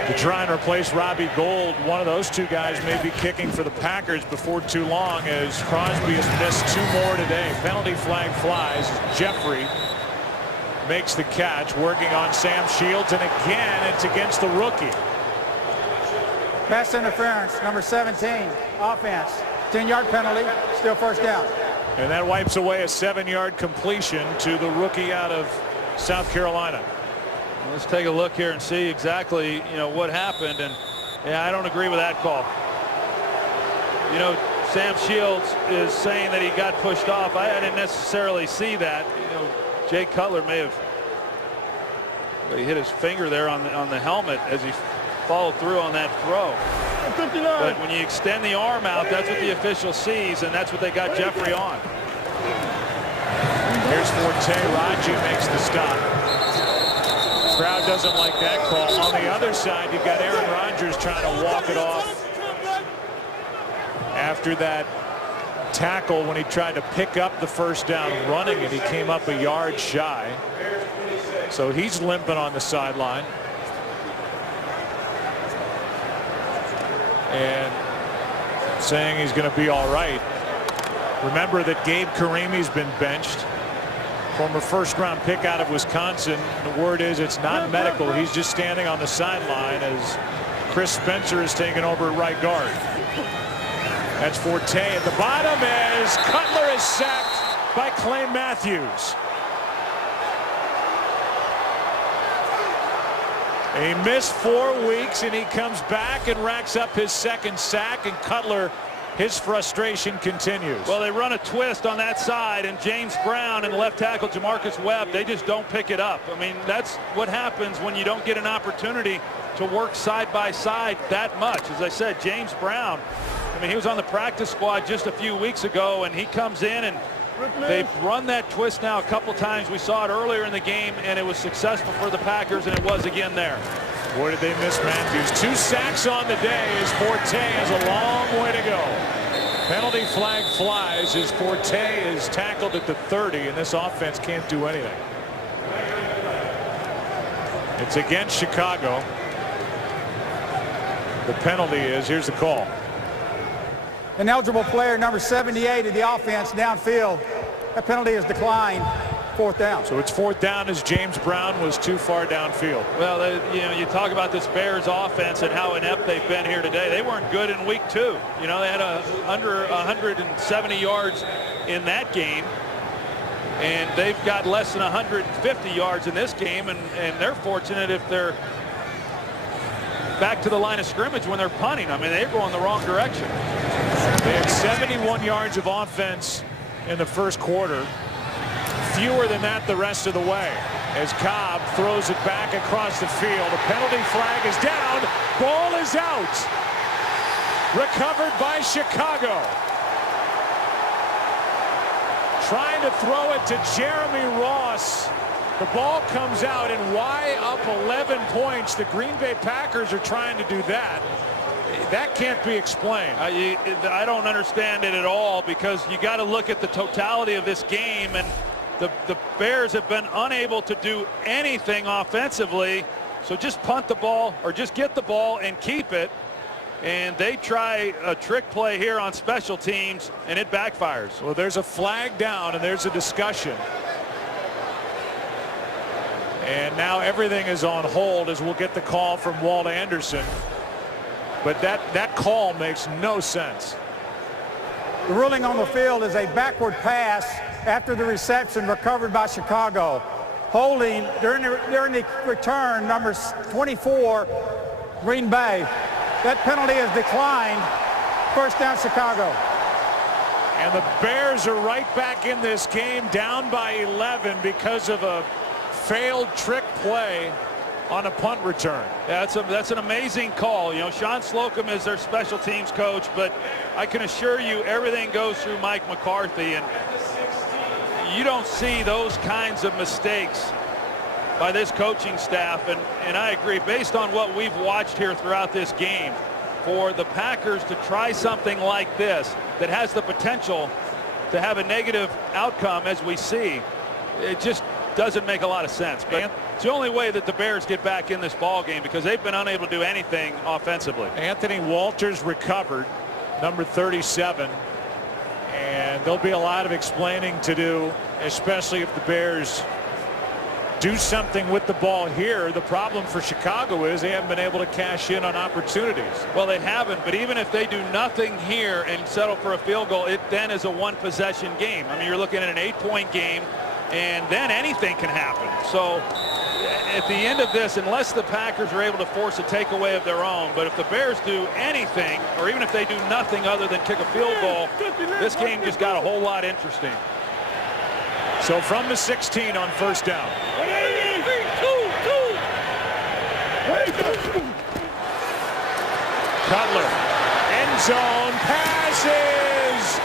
to try and replace Robbie Gould. One of those 2 guys may be kicking for the Packers before too long, as Crosby has missed 2 more today. Penalty flag flies. Jeffrey makes the catch, working on Sam Shields, and again it's against the rookie. Pass interference, number 17, offense. 10-yard penalty, still 1st down. And that wipes away a 7-yard completion to the rookie out of South Carolina. Let's take a look here and see exactly, you know, what happened. And yeah, I don't agree with that call. You know, Sam Shields is saying that he got pushed off. I didn't necessarily see that. You know, Jay Cutler may have, but he hit his finger there on the helmet as he followed through on that throw. But when you extend the arm out, that's what the official sees, and that's what they got Jeffrey on. Here's Forte. Raji makes the stop. Crowd doesn't like that call. On the other side, you've got Aaron Rodgers trying to walk it off after that tackle when he tried to pick up the first down running it. He came up a yard shy. So he's limping on the sideline. And saying he's going to be all right. Remember that Gabe Karimi's been benched. Former first-round pick out of Wisconsin. The word is it's not medical. He's just standing on the sideline as Chris Spencer is taking over at right guard. That's Forte at the bottom as Cutler is sacked by Clay Matthews. He missed 4 weeks and he comes back and racks up his second sack, and Cutler, his frustration continues. Well, they run a twist on that side, and James Brown and left tackle Jamarcus Webb, they just don't pick it up. I mean, that's what happens when you don't get an opportunity to work side by side that much. As I said, James Brown, I mean, he was on the practice squad just a few weeks ago, and he comes in and they've run that twist now a couple times. We saw it earlier in the game, and it was successful for the Packers, and it was again there. Boy, did they miss Matthews. 2 sacks on the day as Forte has a long way to go. Penalty flag flies as Forte is tackled at the 30, and this offense can't do anything. It's against Chicago. The penalty is, here's the call. An eligible player, number 78 of the offense, downfield. That penalty is declined. 4th down. So it's 4th down as James Brown was too far downfield. Well, you talk about this Bears offense and how inept they've been here today. They weren't good in week 2. You know, they had under 170 yards in that game, and they've got less than 150 yards in this game, and they're fortunate if they're back to the line of scrimmage when they're punting. I mean, they're going the wrong direction. They had 71 yards of offense in the first quarter. Fewer than that the rest of the way as Cobb throws it back across the field. The penalty flag is down. Ball is out. Recovered by Chicago. Trying to throw it to Jeremy Ross. The ball comes out, and why up 11 points? The Green Bay Packers are trying to do that. That can't be explained. I don't understand it at all, because you got to look at the totality of this game, and the Bears have been unable to do anything offensively. So just punt the ball or just get the ball and keep it. And they try a trick play here on special teams, and it backfires. Well, there's a flag down, and there's a discussion. And now everything is on hold as we'll get the call from Walt Anderson. But that call makes no sense. The ruling on the field is a backward pass after the reception recovered by Chicago. Holding during the return, number 24, Green Bay. That penalty is declined. 1st down, Chicago. And the Bears are right back in this game, down by 11 because of a failed trick play on a punt return. Yeah, that's an amazing call. You know, Sean Slocum is their special teams coach, but I can assure you everything goes through Mike McCarthy, and you don't see those kinds of mistakes by this coaching staff. And I agree, based on what we've watched here throughout this game, for the Packers to try something like this that has the potential to have a negative outcome, as we see, it just doesn't make a lot of sense. But it's the only way that the Bears get back in this ball game, because they've been unable to do anything offensively. Anthony Walters recovered, number 37, and there'll be a lot of explaining to do, especially if the Bears do something with the ball here. The problem for Chicago is they haven't been able to cash in on opportunities. Well, they haven't, but even if they do nothing here and settle for a field goal, it then is a 1-possession game. I mean, you're looking at an 8-point game, and then anything can happen. So at the end of this, unless the Packers are able to force a takeaway of their own, but if the Bears do anything, or even if they do nothing other than kick a field goal, this game just got a whole lot interesting. So from the 16 on 1st down. Cutler, end zone, passes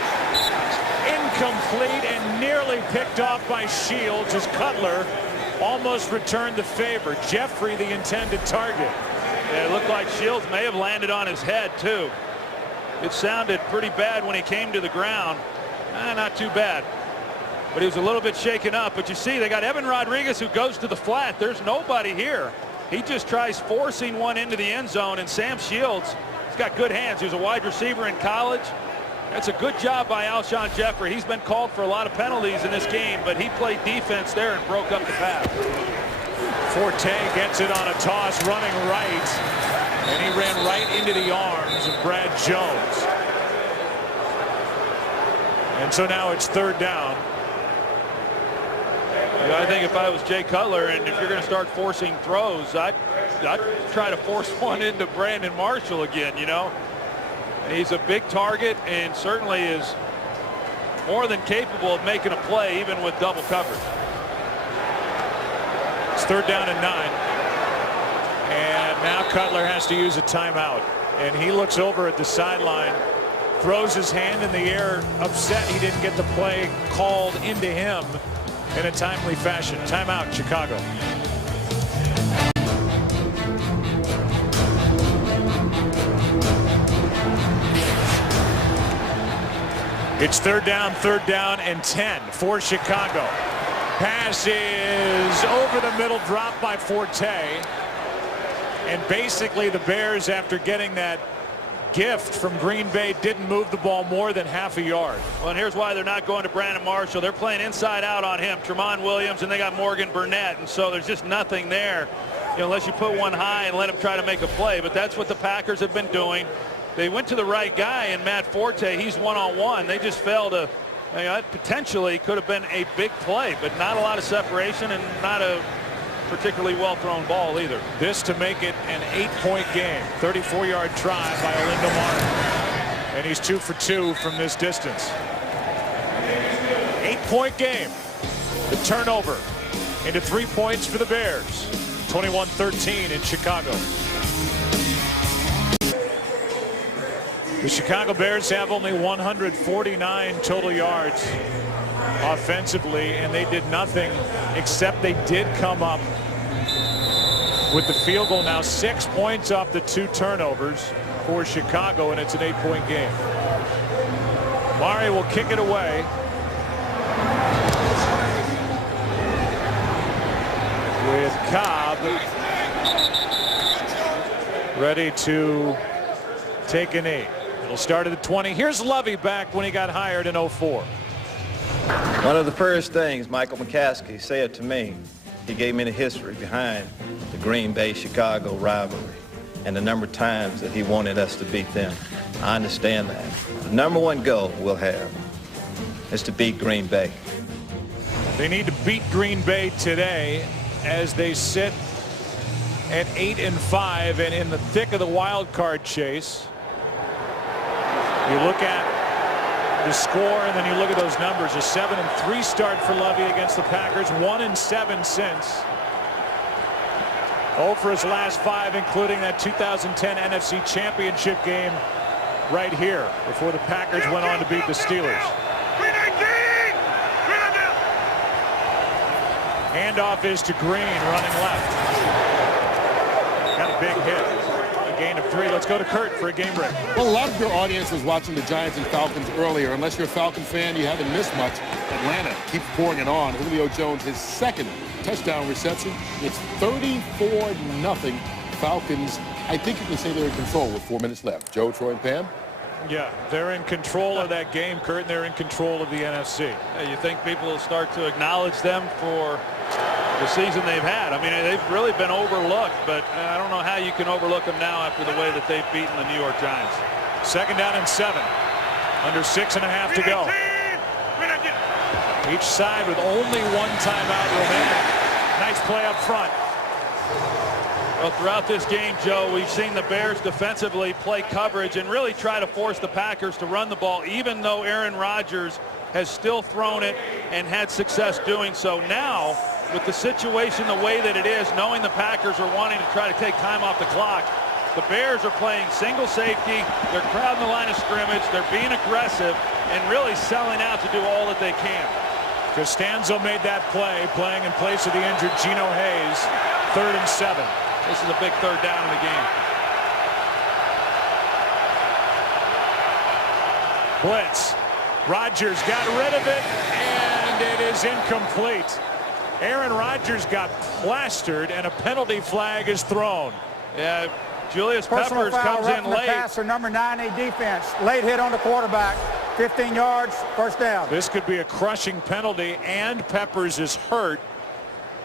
incomplete and nearly picked off by Shields as Cutler almost returned the favor. Jeffrey, the intended target. Yeah, it looked like Shields may have landed on his head too. It sounded pretty bad when he came to the ground. Not too bad, but he was a little bit shaken up. But you see, they got Evan Rodriguez who goes to the flat. There's nobody here. He just tries forcing one into the end zone, and Sam Shields, he's got good hands. He was a wide receiver in college. That's a good job by Alshon Jeffrey. He's been called for a lot of penalties in this game, but he played defense there and broke up the pass. Forte gets it on a toss running right, and he ran right into the arms of Brad Jones. And so now it's third down. I think if I was Jay Cutler, and if you're going to start forcing throws, I'd try to force one into Brandon Marshall again, you know. He's a big target and certainly is more than capable of making a play even with double coverage. It's third down and 9. And now Cutler has to use a timeout. And he looks over at the sideline, throws his hand in the air, upset he didn't get the play called into him in a timely fashion. Timeout, Chicago. It's third down and 10 for Chicago. Pass is over the middle, dropped by Forte. And basically the Bears, after getting that gift from Green Bay, didn't move the ball more than half a yard. Well, and here's why they're not going to Brandon Marshall. They're playing inside out on him, Tramon Williams, and they got Morgan Burnett, and so there's just nothing there, you know, unless you put one high and let him try to make a play. But that's what the Packers have been doing. They went to the right guy in Matt Forte. He's one-on-one. They just failed to, you know, that potentially could have been a big play, but not a lot of separation and not a particularly well-thrown ball either. This to make it an 8-point game. 34-yard try by Olindo Martin. And he's 2 for 2 from this distance. 8-point game. The turnover into 3 points for the Bears. 21-13 in Chicago. The Chicago Bears have only 149 total yards offensively, and they did nothing except they did come up with the field goal. Now 6 points off the 2 turnovers for Chicago, and it's an 8-point game. Mari will kick it away. With Cobb ready to take a knee. It'll start at the 20. Here's Lovey back when he got hired in 04. One of the first things Michael McCaskey said to me, he gave me the history behind the Green Bay-Chicago rivalry and the number of times that he wanted us to beat them. I understand that. The number one goal we'll have is to beat Green Bay. They need to beat Green Bay today as they sit at 8-5 and in the thick of the wild card chase. You look at the score and then you look at those numbers. A 7-3 start for Lovey against the Packers. 1-7 since. 0 for his last 5, including that 2010 NFC Championship game right here before the Packers went on to beat the Steelers. Handoff is to Green, running left. Got a big hit. A gain of 3. Let's go to Kurt for a game break. Well, a lot of your audience was watching the Giants and Falcons earlier. Unless you're a Falcon fan, you haven't missed much. Atlanta keeps pouring it on. Julio Jones, his second touchdown reception. It's 34-0 Falcons. I think you can say they're in control with 4 minutes left. Joe, Troy, and Pam? Yeah, they're in control of that game, Kurt, and they're in control of the NFC. Yeah, you think people will start to acknowledge them for the season they've had? I mean, they've really been overlooked, but I don't know how you can overlook them now after the way that they've beaten the New York Giants. 2nd down and 7. Under 6.5 to go. Each side with only 1 timeout remaining. Nice play up front. Well, throughout this game, Joe, we've seen the Bears defensively play coverage and really try to force the Packers to run the ball, even though Aaron Rodgers has still thrown it and had success doing so. Now, with the situation the way that it is, knowing the Packers are wanting to try to take time off the clock, The Bears are playing single safety. They're crowding the line of scrimmage. They're being aggressive and really selling out to do all that they can. Costanzo made that play, playing in place of the injured Geno Hayes. 3rd and 7. This is a big 3rd down in the game. Blitz. Rodgers got rid of it, and it is incomplete. Aaron Rodgers got plastered, and a penalty flag is thrown. Yeah, Julius Personal Peppers foul, comes in roughing the late. passer, number 9A defense. Late hit on the quarterback. 15 yards, first down. This could be a crushing penalty, and Peppers is hurt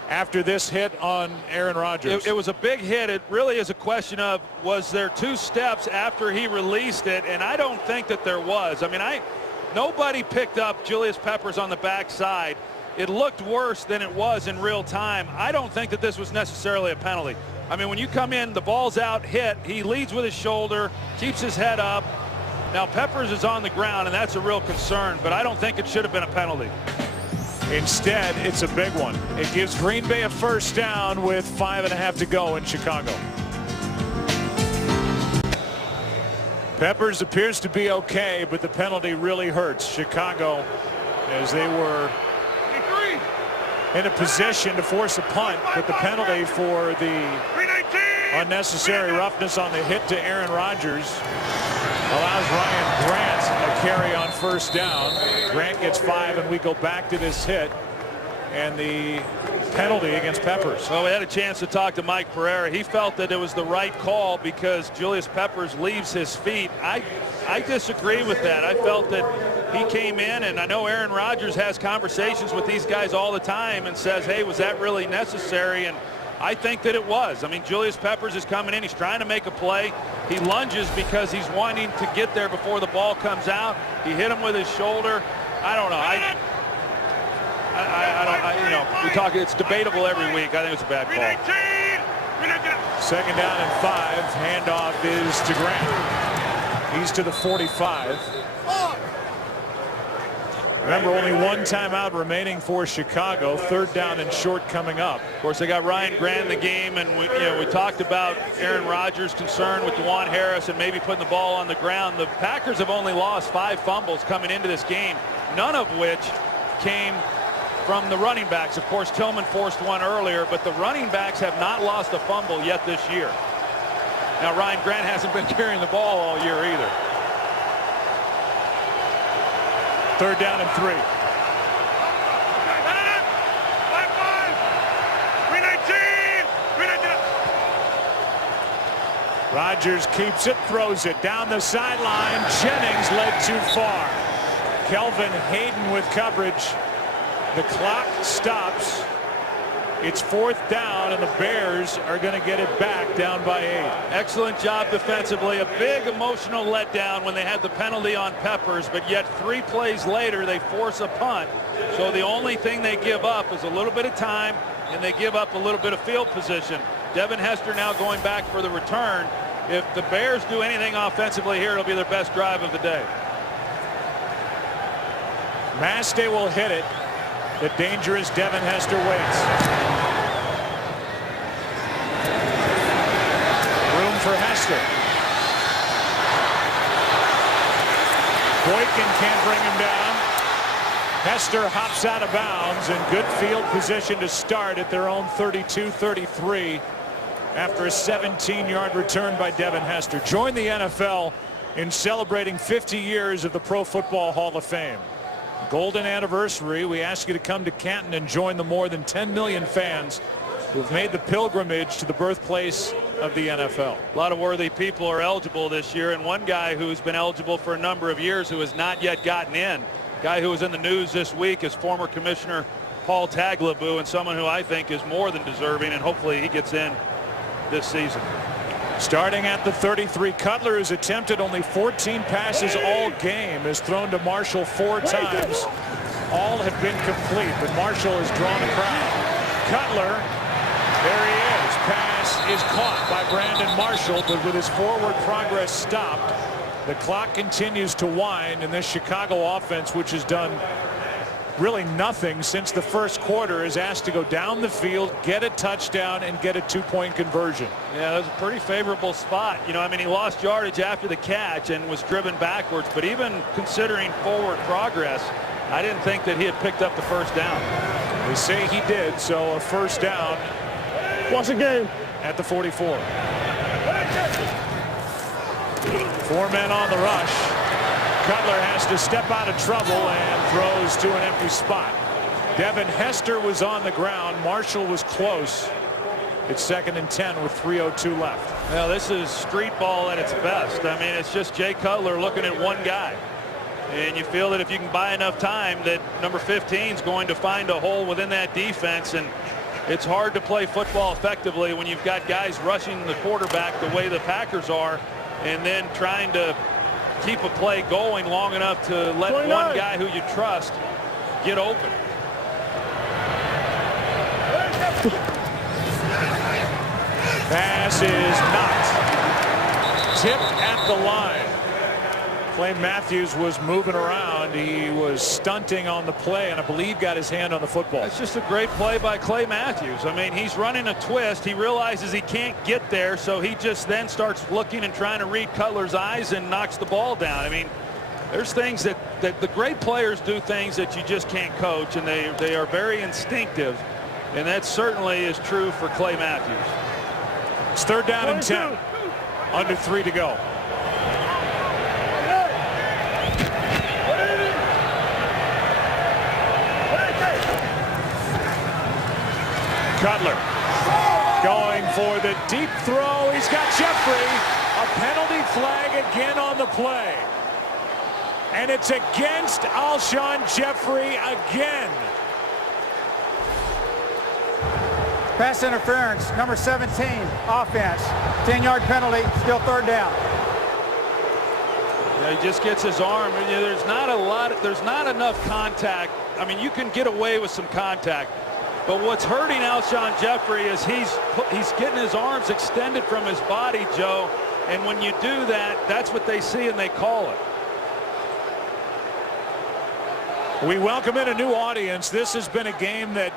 after this hit on Aaron Rodgers. It was a big hit. It really is a question of, was there 2 steps after he released it? And I don't think that there was. I mean, nobody picked up Julius Peppers on the backside. It looked worse than it was in real time. I don't think that this was necessarily a penalty. I mean, when you come in, the ball's out, hit, he leads with his shoulder, keeps his head up. Now Peppers is on the ground, and that's a real concern, but I don't think it should have been a penalty. Instead, it's a big one. It gives Green Bay a first down with 5.5 to go in Chicago. Peppers appears to be okay, but the penalty really hurts Chicago as they were in a position to force a punt, but the penalty for the unnecessary roughness on the hit to Aaron Rodgers allows Ryan Grant a carry on first down. Grant gets 5, and we go back to this hit and the penalty against Peppers. Well, we had a chance to talk to Mike Pereira. He felt that it was the right call because Julius Peppers leaves his feet. I disagree with that. I felt that he came in, and I know Aaron Rodgers has conversations with these guys all the time and says, hey, was that really necessary? And I think that it was. I mean, Julius Peppers is coming in. He's trying to make a play. He lunges because he's wanting to get there before the ball comes out. He hit him with his shoulder. I don't know. You know, we talk. It's debatable every week. I think it's a bad call. 2nd down and 5. Handoff is to Grant. He's to the 45. Remember, only 1 timeout remaining for Chicago. 3rd down and short coming up. Of course, they got Ryan Grant in the game, and we talked about Aaron Rodgers' concern with Juwan Harris and maybe putting the ball on the ground. The Packers have only lost 5 fumbles coming into this game, none of which came from the running backs. Of course, Tillman forced one earlier, but the running backs have not lost a fumble yet this year. Now, Ryan Grant hasn't been carrying the ball all year either. 3rd down and 3. Rodgers keeps it, throws it down the sideline. Jennings led too far. Kelvin Hayden with coverage. The clock stops. It's 4th down, and the Bears are going to get it back down by 8. Excellent job defensively. A big emotional letdown when they had the penalty on Peppers, but yet 3 plays later they force a punt. So the only thing they give up is a little bit of time, and they give up a little bit of field position. Devin Hester now going back for the return. If the Bears do anything offensively here, it'll be their best drive of the day. Maste will hit it. The dangerous Devin Hester waits. Room for Hester. Boykin can't bring him down. Hester hops out of bounds, in good field position to start at their own 32-33 after a 17-yard return by Devin Hester. Join the NFL in celebrating 50 years of the Pro Football Hall of Fame. Golden anniversary. We ask you to come to Canton and join the more than 10 million fans who've made the pilgrimage to the birthplace of the NFL. A lot of worthy people are eligible this year, and one guy who's been eligible for a number of years who has not yet gotten in. Guy who was in the news this week is former Commissioner Paul Tagliabue, and someone who I think is more than deserving, and hopefully he gets in this season. Starting at the 33, Cutler has attempted only 14 passes all game, has thrown to Marshall 4 times. All have been complete, but Marshall has drawn a crowd. Cutler, there he is. Pass is caught by Brandon Marshall, but with his forward progress stopped, the clock continues to wind, and this Chicago offense, which has done really nothing since the first quarter, is asked to go down the field, get a touchdown, and get a 2-point conversion. Yeah, that was a pretty favorable spot. You know, I mean, he lost yardage after the catch and was driven backwards, but even considering forward progress, I didn't think that he had picked up the first down. They say he did, so a first down. Watch the game. At the 44. 4 men on the rush. Cutler has to step out of trouble and throws to an empty spot. Devin Hester was on the ground. Marshall was close. It's 2nd and 10 with 3:02 left. Well, this is street ball at its best. I mean, it's just Jay Cutler looking at one guy. And you feel that if you can buy enough time, that number 15 is going to find a hole within that defense. And it's hard to play football effectively when you've got guys rushing the quarterback the way the Packers are, and then trying to keep a play going long enough to let 29. one guy who you trust get open. Pass is not tipped at the line. Clay Matthews was moving around. He was stunting on the play, and I believe got his hand on the football. It's just a great play by Clay Matthews. I mean, he's running a twist. He realizes he can't get there, so he just then starts looking and trying to read Cutler's eyes and knocks the ball down. I mean, there's things that the great players do, things that you just can't coach, and they are very instinctive, and that certainly is true for Clay Matthews. It's 3rd down and 10. Under 3 to go. Cutler going for the deep throw. He's got Jeffrey. A penalty flag again on the play. And it's against Alshon Jeffrey again. Pass interference, number 17, offense. 10-yard penalty, still 3rd down. Yeah, he just gets his arm. And, there's not enough contact. I mean, you can get away with some contact. But what's hurting Alshon Jeffrey is he's getting his arms extended from his body, Joe. And when you do that, that's what they see and they call it. We welcome in a new audience. This has been a game that,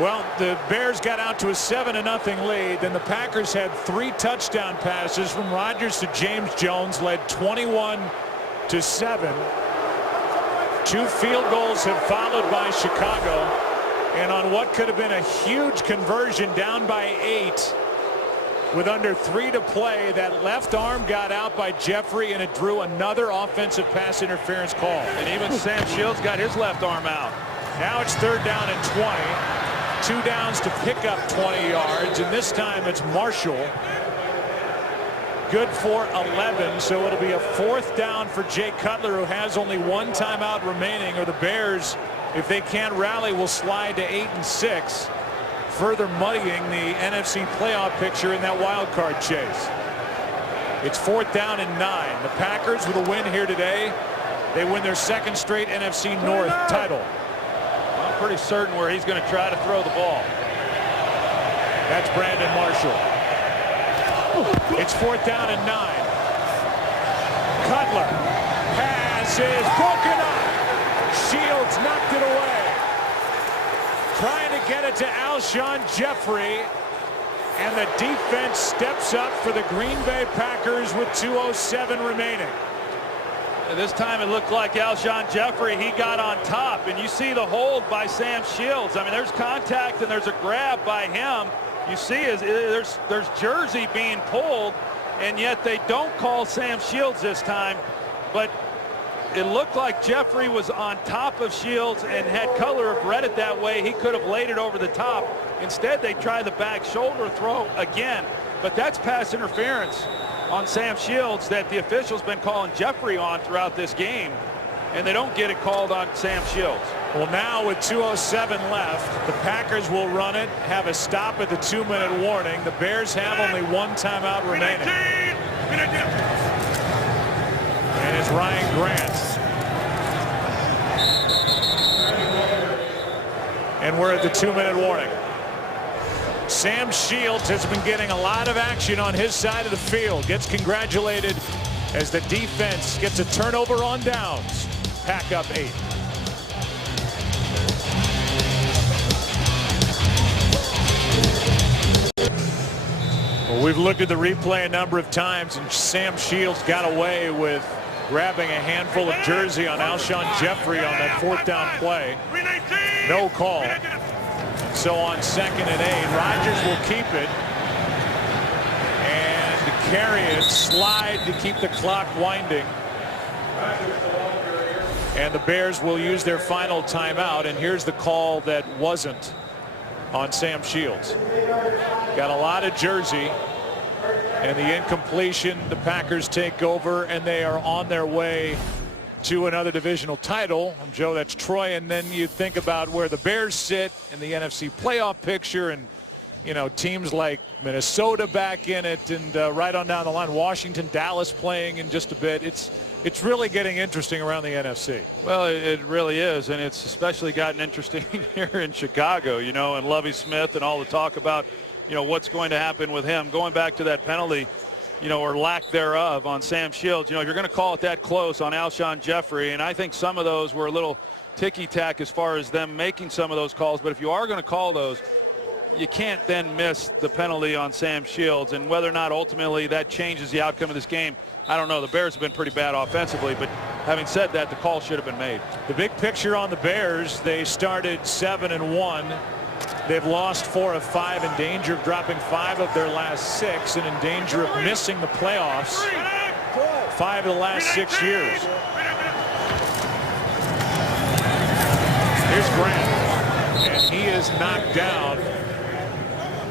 well, the Bears got out to a 7-0 lead. Then the Packers had 3 touchdown passes from Rodgers to James Jones, led 21-7. 2 field goals have followed by Chicago. And on what could have been a huge conversion, down by 8 with under 3 to play, that left arm got out by Jeffrey, and it drew another offensive pass interference call. And even Sam Shields got his left arm out. Now it's 3rd down and 20. 2 downs to pick up 20 yards, and this time it's Marshall. Good for 11, so it'll be a 4th down for Jay Cutler, who has only 1 timeout remaining, or the Bears, if they can't rally, will slide to 8-6, further muddying the NFC playoff picture in that wild card chase. It's 4th down and 9. The Packers, with a win here today, they win their 2nd straight NFC North title. I'm pretty certain where he's going to try to throw the ball. That's Brandon Marshall. It's 4th down and 9. Cutler. Pass is broken up. Shields knocked it away. Trying to get it to Alshon Jeffrey. And the defense steps up for the Green Bay Packers with 2:07 remaining. This time it looked like Alshon Jeffrey, he got on top, and you see the hold by Sam Shields. I mean, there's contact and there's a grab by him. You see there's jersey being pulled, and yet they don't call Sam Shields this time. But it looked like Jeffrey was on top of Shields, and had Cutler have read it that way, he could have laid it over the top. Instead, they try the back shoulder throw again. But that's pass interference on Sam Shields that the officials been calling Jeffrey on throughout this game, and they don't get it called on Sam Shields. Well, now with 2:07 left, the Packers will run it, have a stop at the 2-minute warning. The Bears have only 1 timeout remaining. And it's Ryan Grant. And we're at the 2-minute warning. Sam Shields has been getting a lot of action on his side of the field. Gets congratulated as the defense gets a turnover on downs. Pack up 8. Well, we've looked at the replay a number of times, and Sam Shields got away with grabbing a handful of jersey on Alshon Jeffrey on that 4th down play. No call. So on 2nd and 8, Rodgers will keep it and carry it, slide to keep the clock winding. And the Bears will use their final timeout, and here's the call that wasn't on Sam Shields. Got a lot of jersey, and the incompletion, the Packers take over, and they are on their way to another divisional title. Joe, that's Troy, and then you think about where the Bears sit in the NFC playoff picture, and you know, teams like Minnesota back in it, and right on down the line, Washington, Dallas playing in just a bit. It's really getting interesting around the NFC. Well, it really is, and it's especially gotten interesting here in Chicago, you know, and Lovie Smith and all the talk about, you know, what's going to happen with him. Going back to that penalty, you know, or lack thereof on Sam Shields, you know, if you're going to call it that close on Alshon Jeffrey, and I think some of those were a little ticky-tack as far as them making some of those calls, but if you are going to call those, you can't then miss the penalty on Sam Shields, and whether or not ultimately that changes the outcome of this game, I don't know. The Bears have been pretty bad offensively, but having said that, the call should have been made. The big picture on the Bears, they started 7-1. They've lost 4 of 5, in danger of dropping 5 of their last 6, and in danger of missing the playoffs 5 of the last 6 years. Here's Grant, and he is knocked down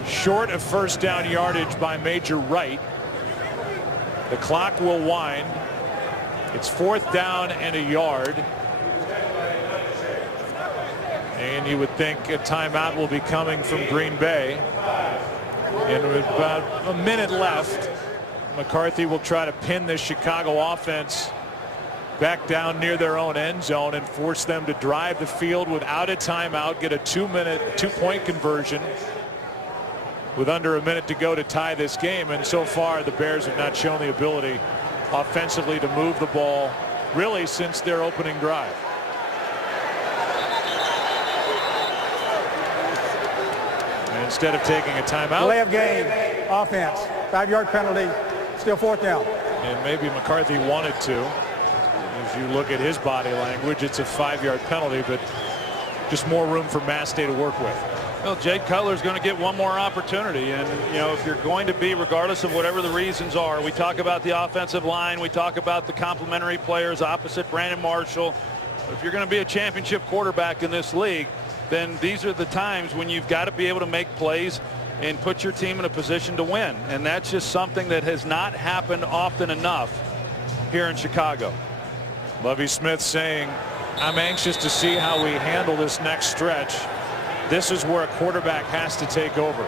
short of 1st down yardage by Major Wright. The clock will wind. It's 4th down and a yard. And you would think a timeout will be coming from Green Bay. And with about a minute left, McCarthy will try to pin this Chicago offense back down near their own end zone and force them to drive the field without a timeout, get a 2-point conversion with under a minute to go to tie this game. And so far, the Bears have not shown the ability offensively to move the ball really since their opening drive. And instead of taking a timeout, delay of game, offense, 5-yard penalty, still 4th down. And maybe McCarthy wanted to. As you look at his body language, it's a 5-yard penalty, but just more room for Mastay to work with. Well, Jake Cutler's going to get one more opportunity, and you know, if you're going to be, regardless of whatever the reasons are, we talk about the offensive line, we talk about the complementary players opposite Brandon Marshall. If you're going to be a championship quarterback in this league, then these are the times when you've got to be able to make plays and put your team in a position to win, and that's just something that has not happened often enough here in Chicago. Lovie Smith saying, I'm anxious to see how we handle this next stretch. This is where a quarterback has to take over.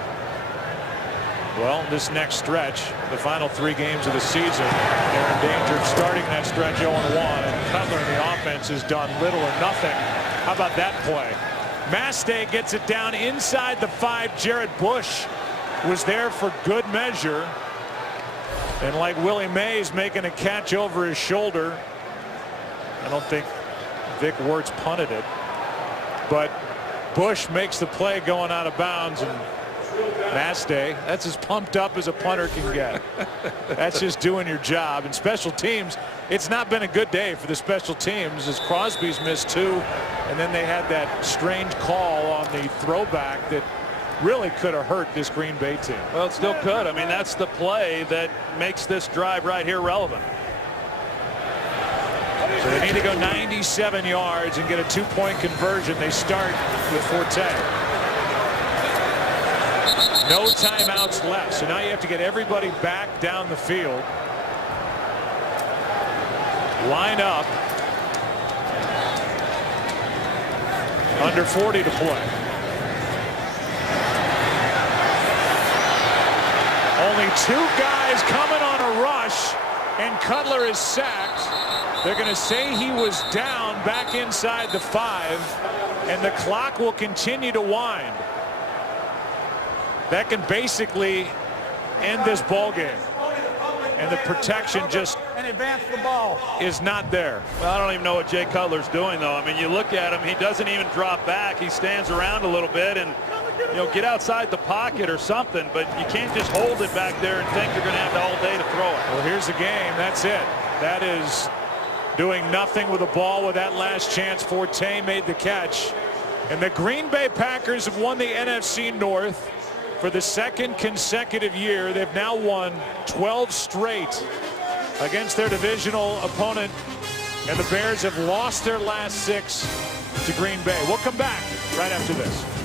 Well, this next stretch, the final 3 games of the season, they're in danger of starting that stretch 0-1, and Cutler and the offense has done little or nothing. How about that play? Mastay gets it down inside the 5. Jared Bush was there for good measure. And like Willie Mays making a catch over his shoulder, I don't think Vic Wirtz punted it, but Bush makes the play going out of bounds, and Mastay, that's as pumped up as a punter can get. That's just doing your job. And special teams, it's not been a good day for the special teams, as Crosby's missed 2, and then they had that strange call on the throwback that really could have hurt this Green Bay team. Well, it still could. I mean, that's the play that makes this drive right here relevant. So they need to go 97 yards and get a 2-point conversion. They start with Forte. No timeouts left. So now you have to get everybody back down the field. Line up. Under 40 to play. Only 2 guys coming on a rush, and Cutler is sacked. They're going to say he was down back inside the 5, and the clock will continue to wind. That can basically end this ball game, and the protection just And advance the ball is not there. Well, I don't even know what Jay Cutler's doing, though. I mean, you look at him, he doesn't even drop back. He stands around a little bit, and get outside the pocket or something, but you can't just hold it back there and think you're going to have all day to throw it. Well, here's the game. That's it. That is doing nothing with the ball with that last chance. Forte made the catch. And the Green Bay Packers have won the NFC North for the second consecutive year. They've now won 12 straight against their divisional opponent. And the Bears have lost their last 6 to Green Bay. We'll come back right after this.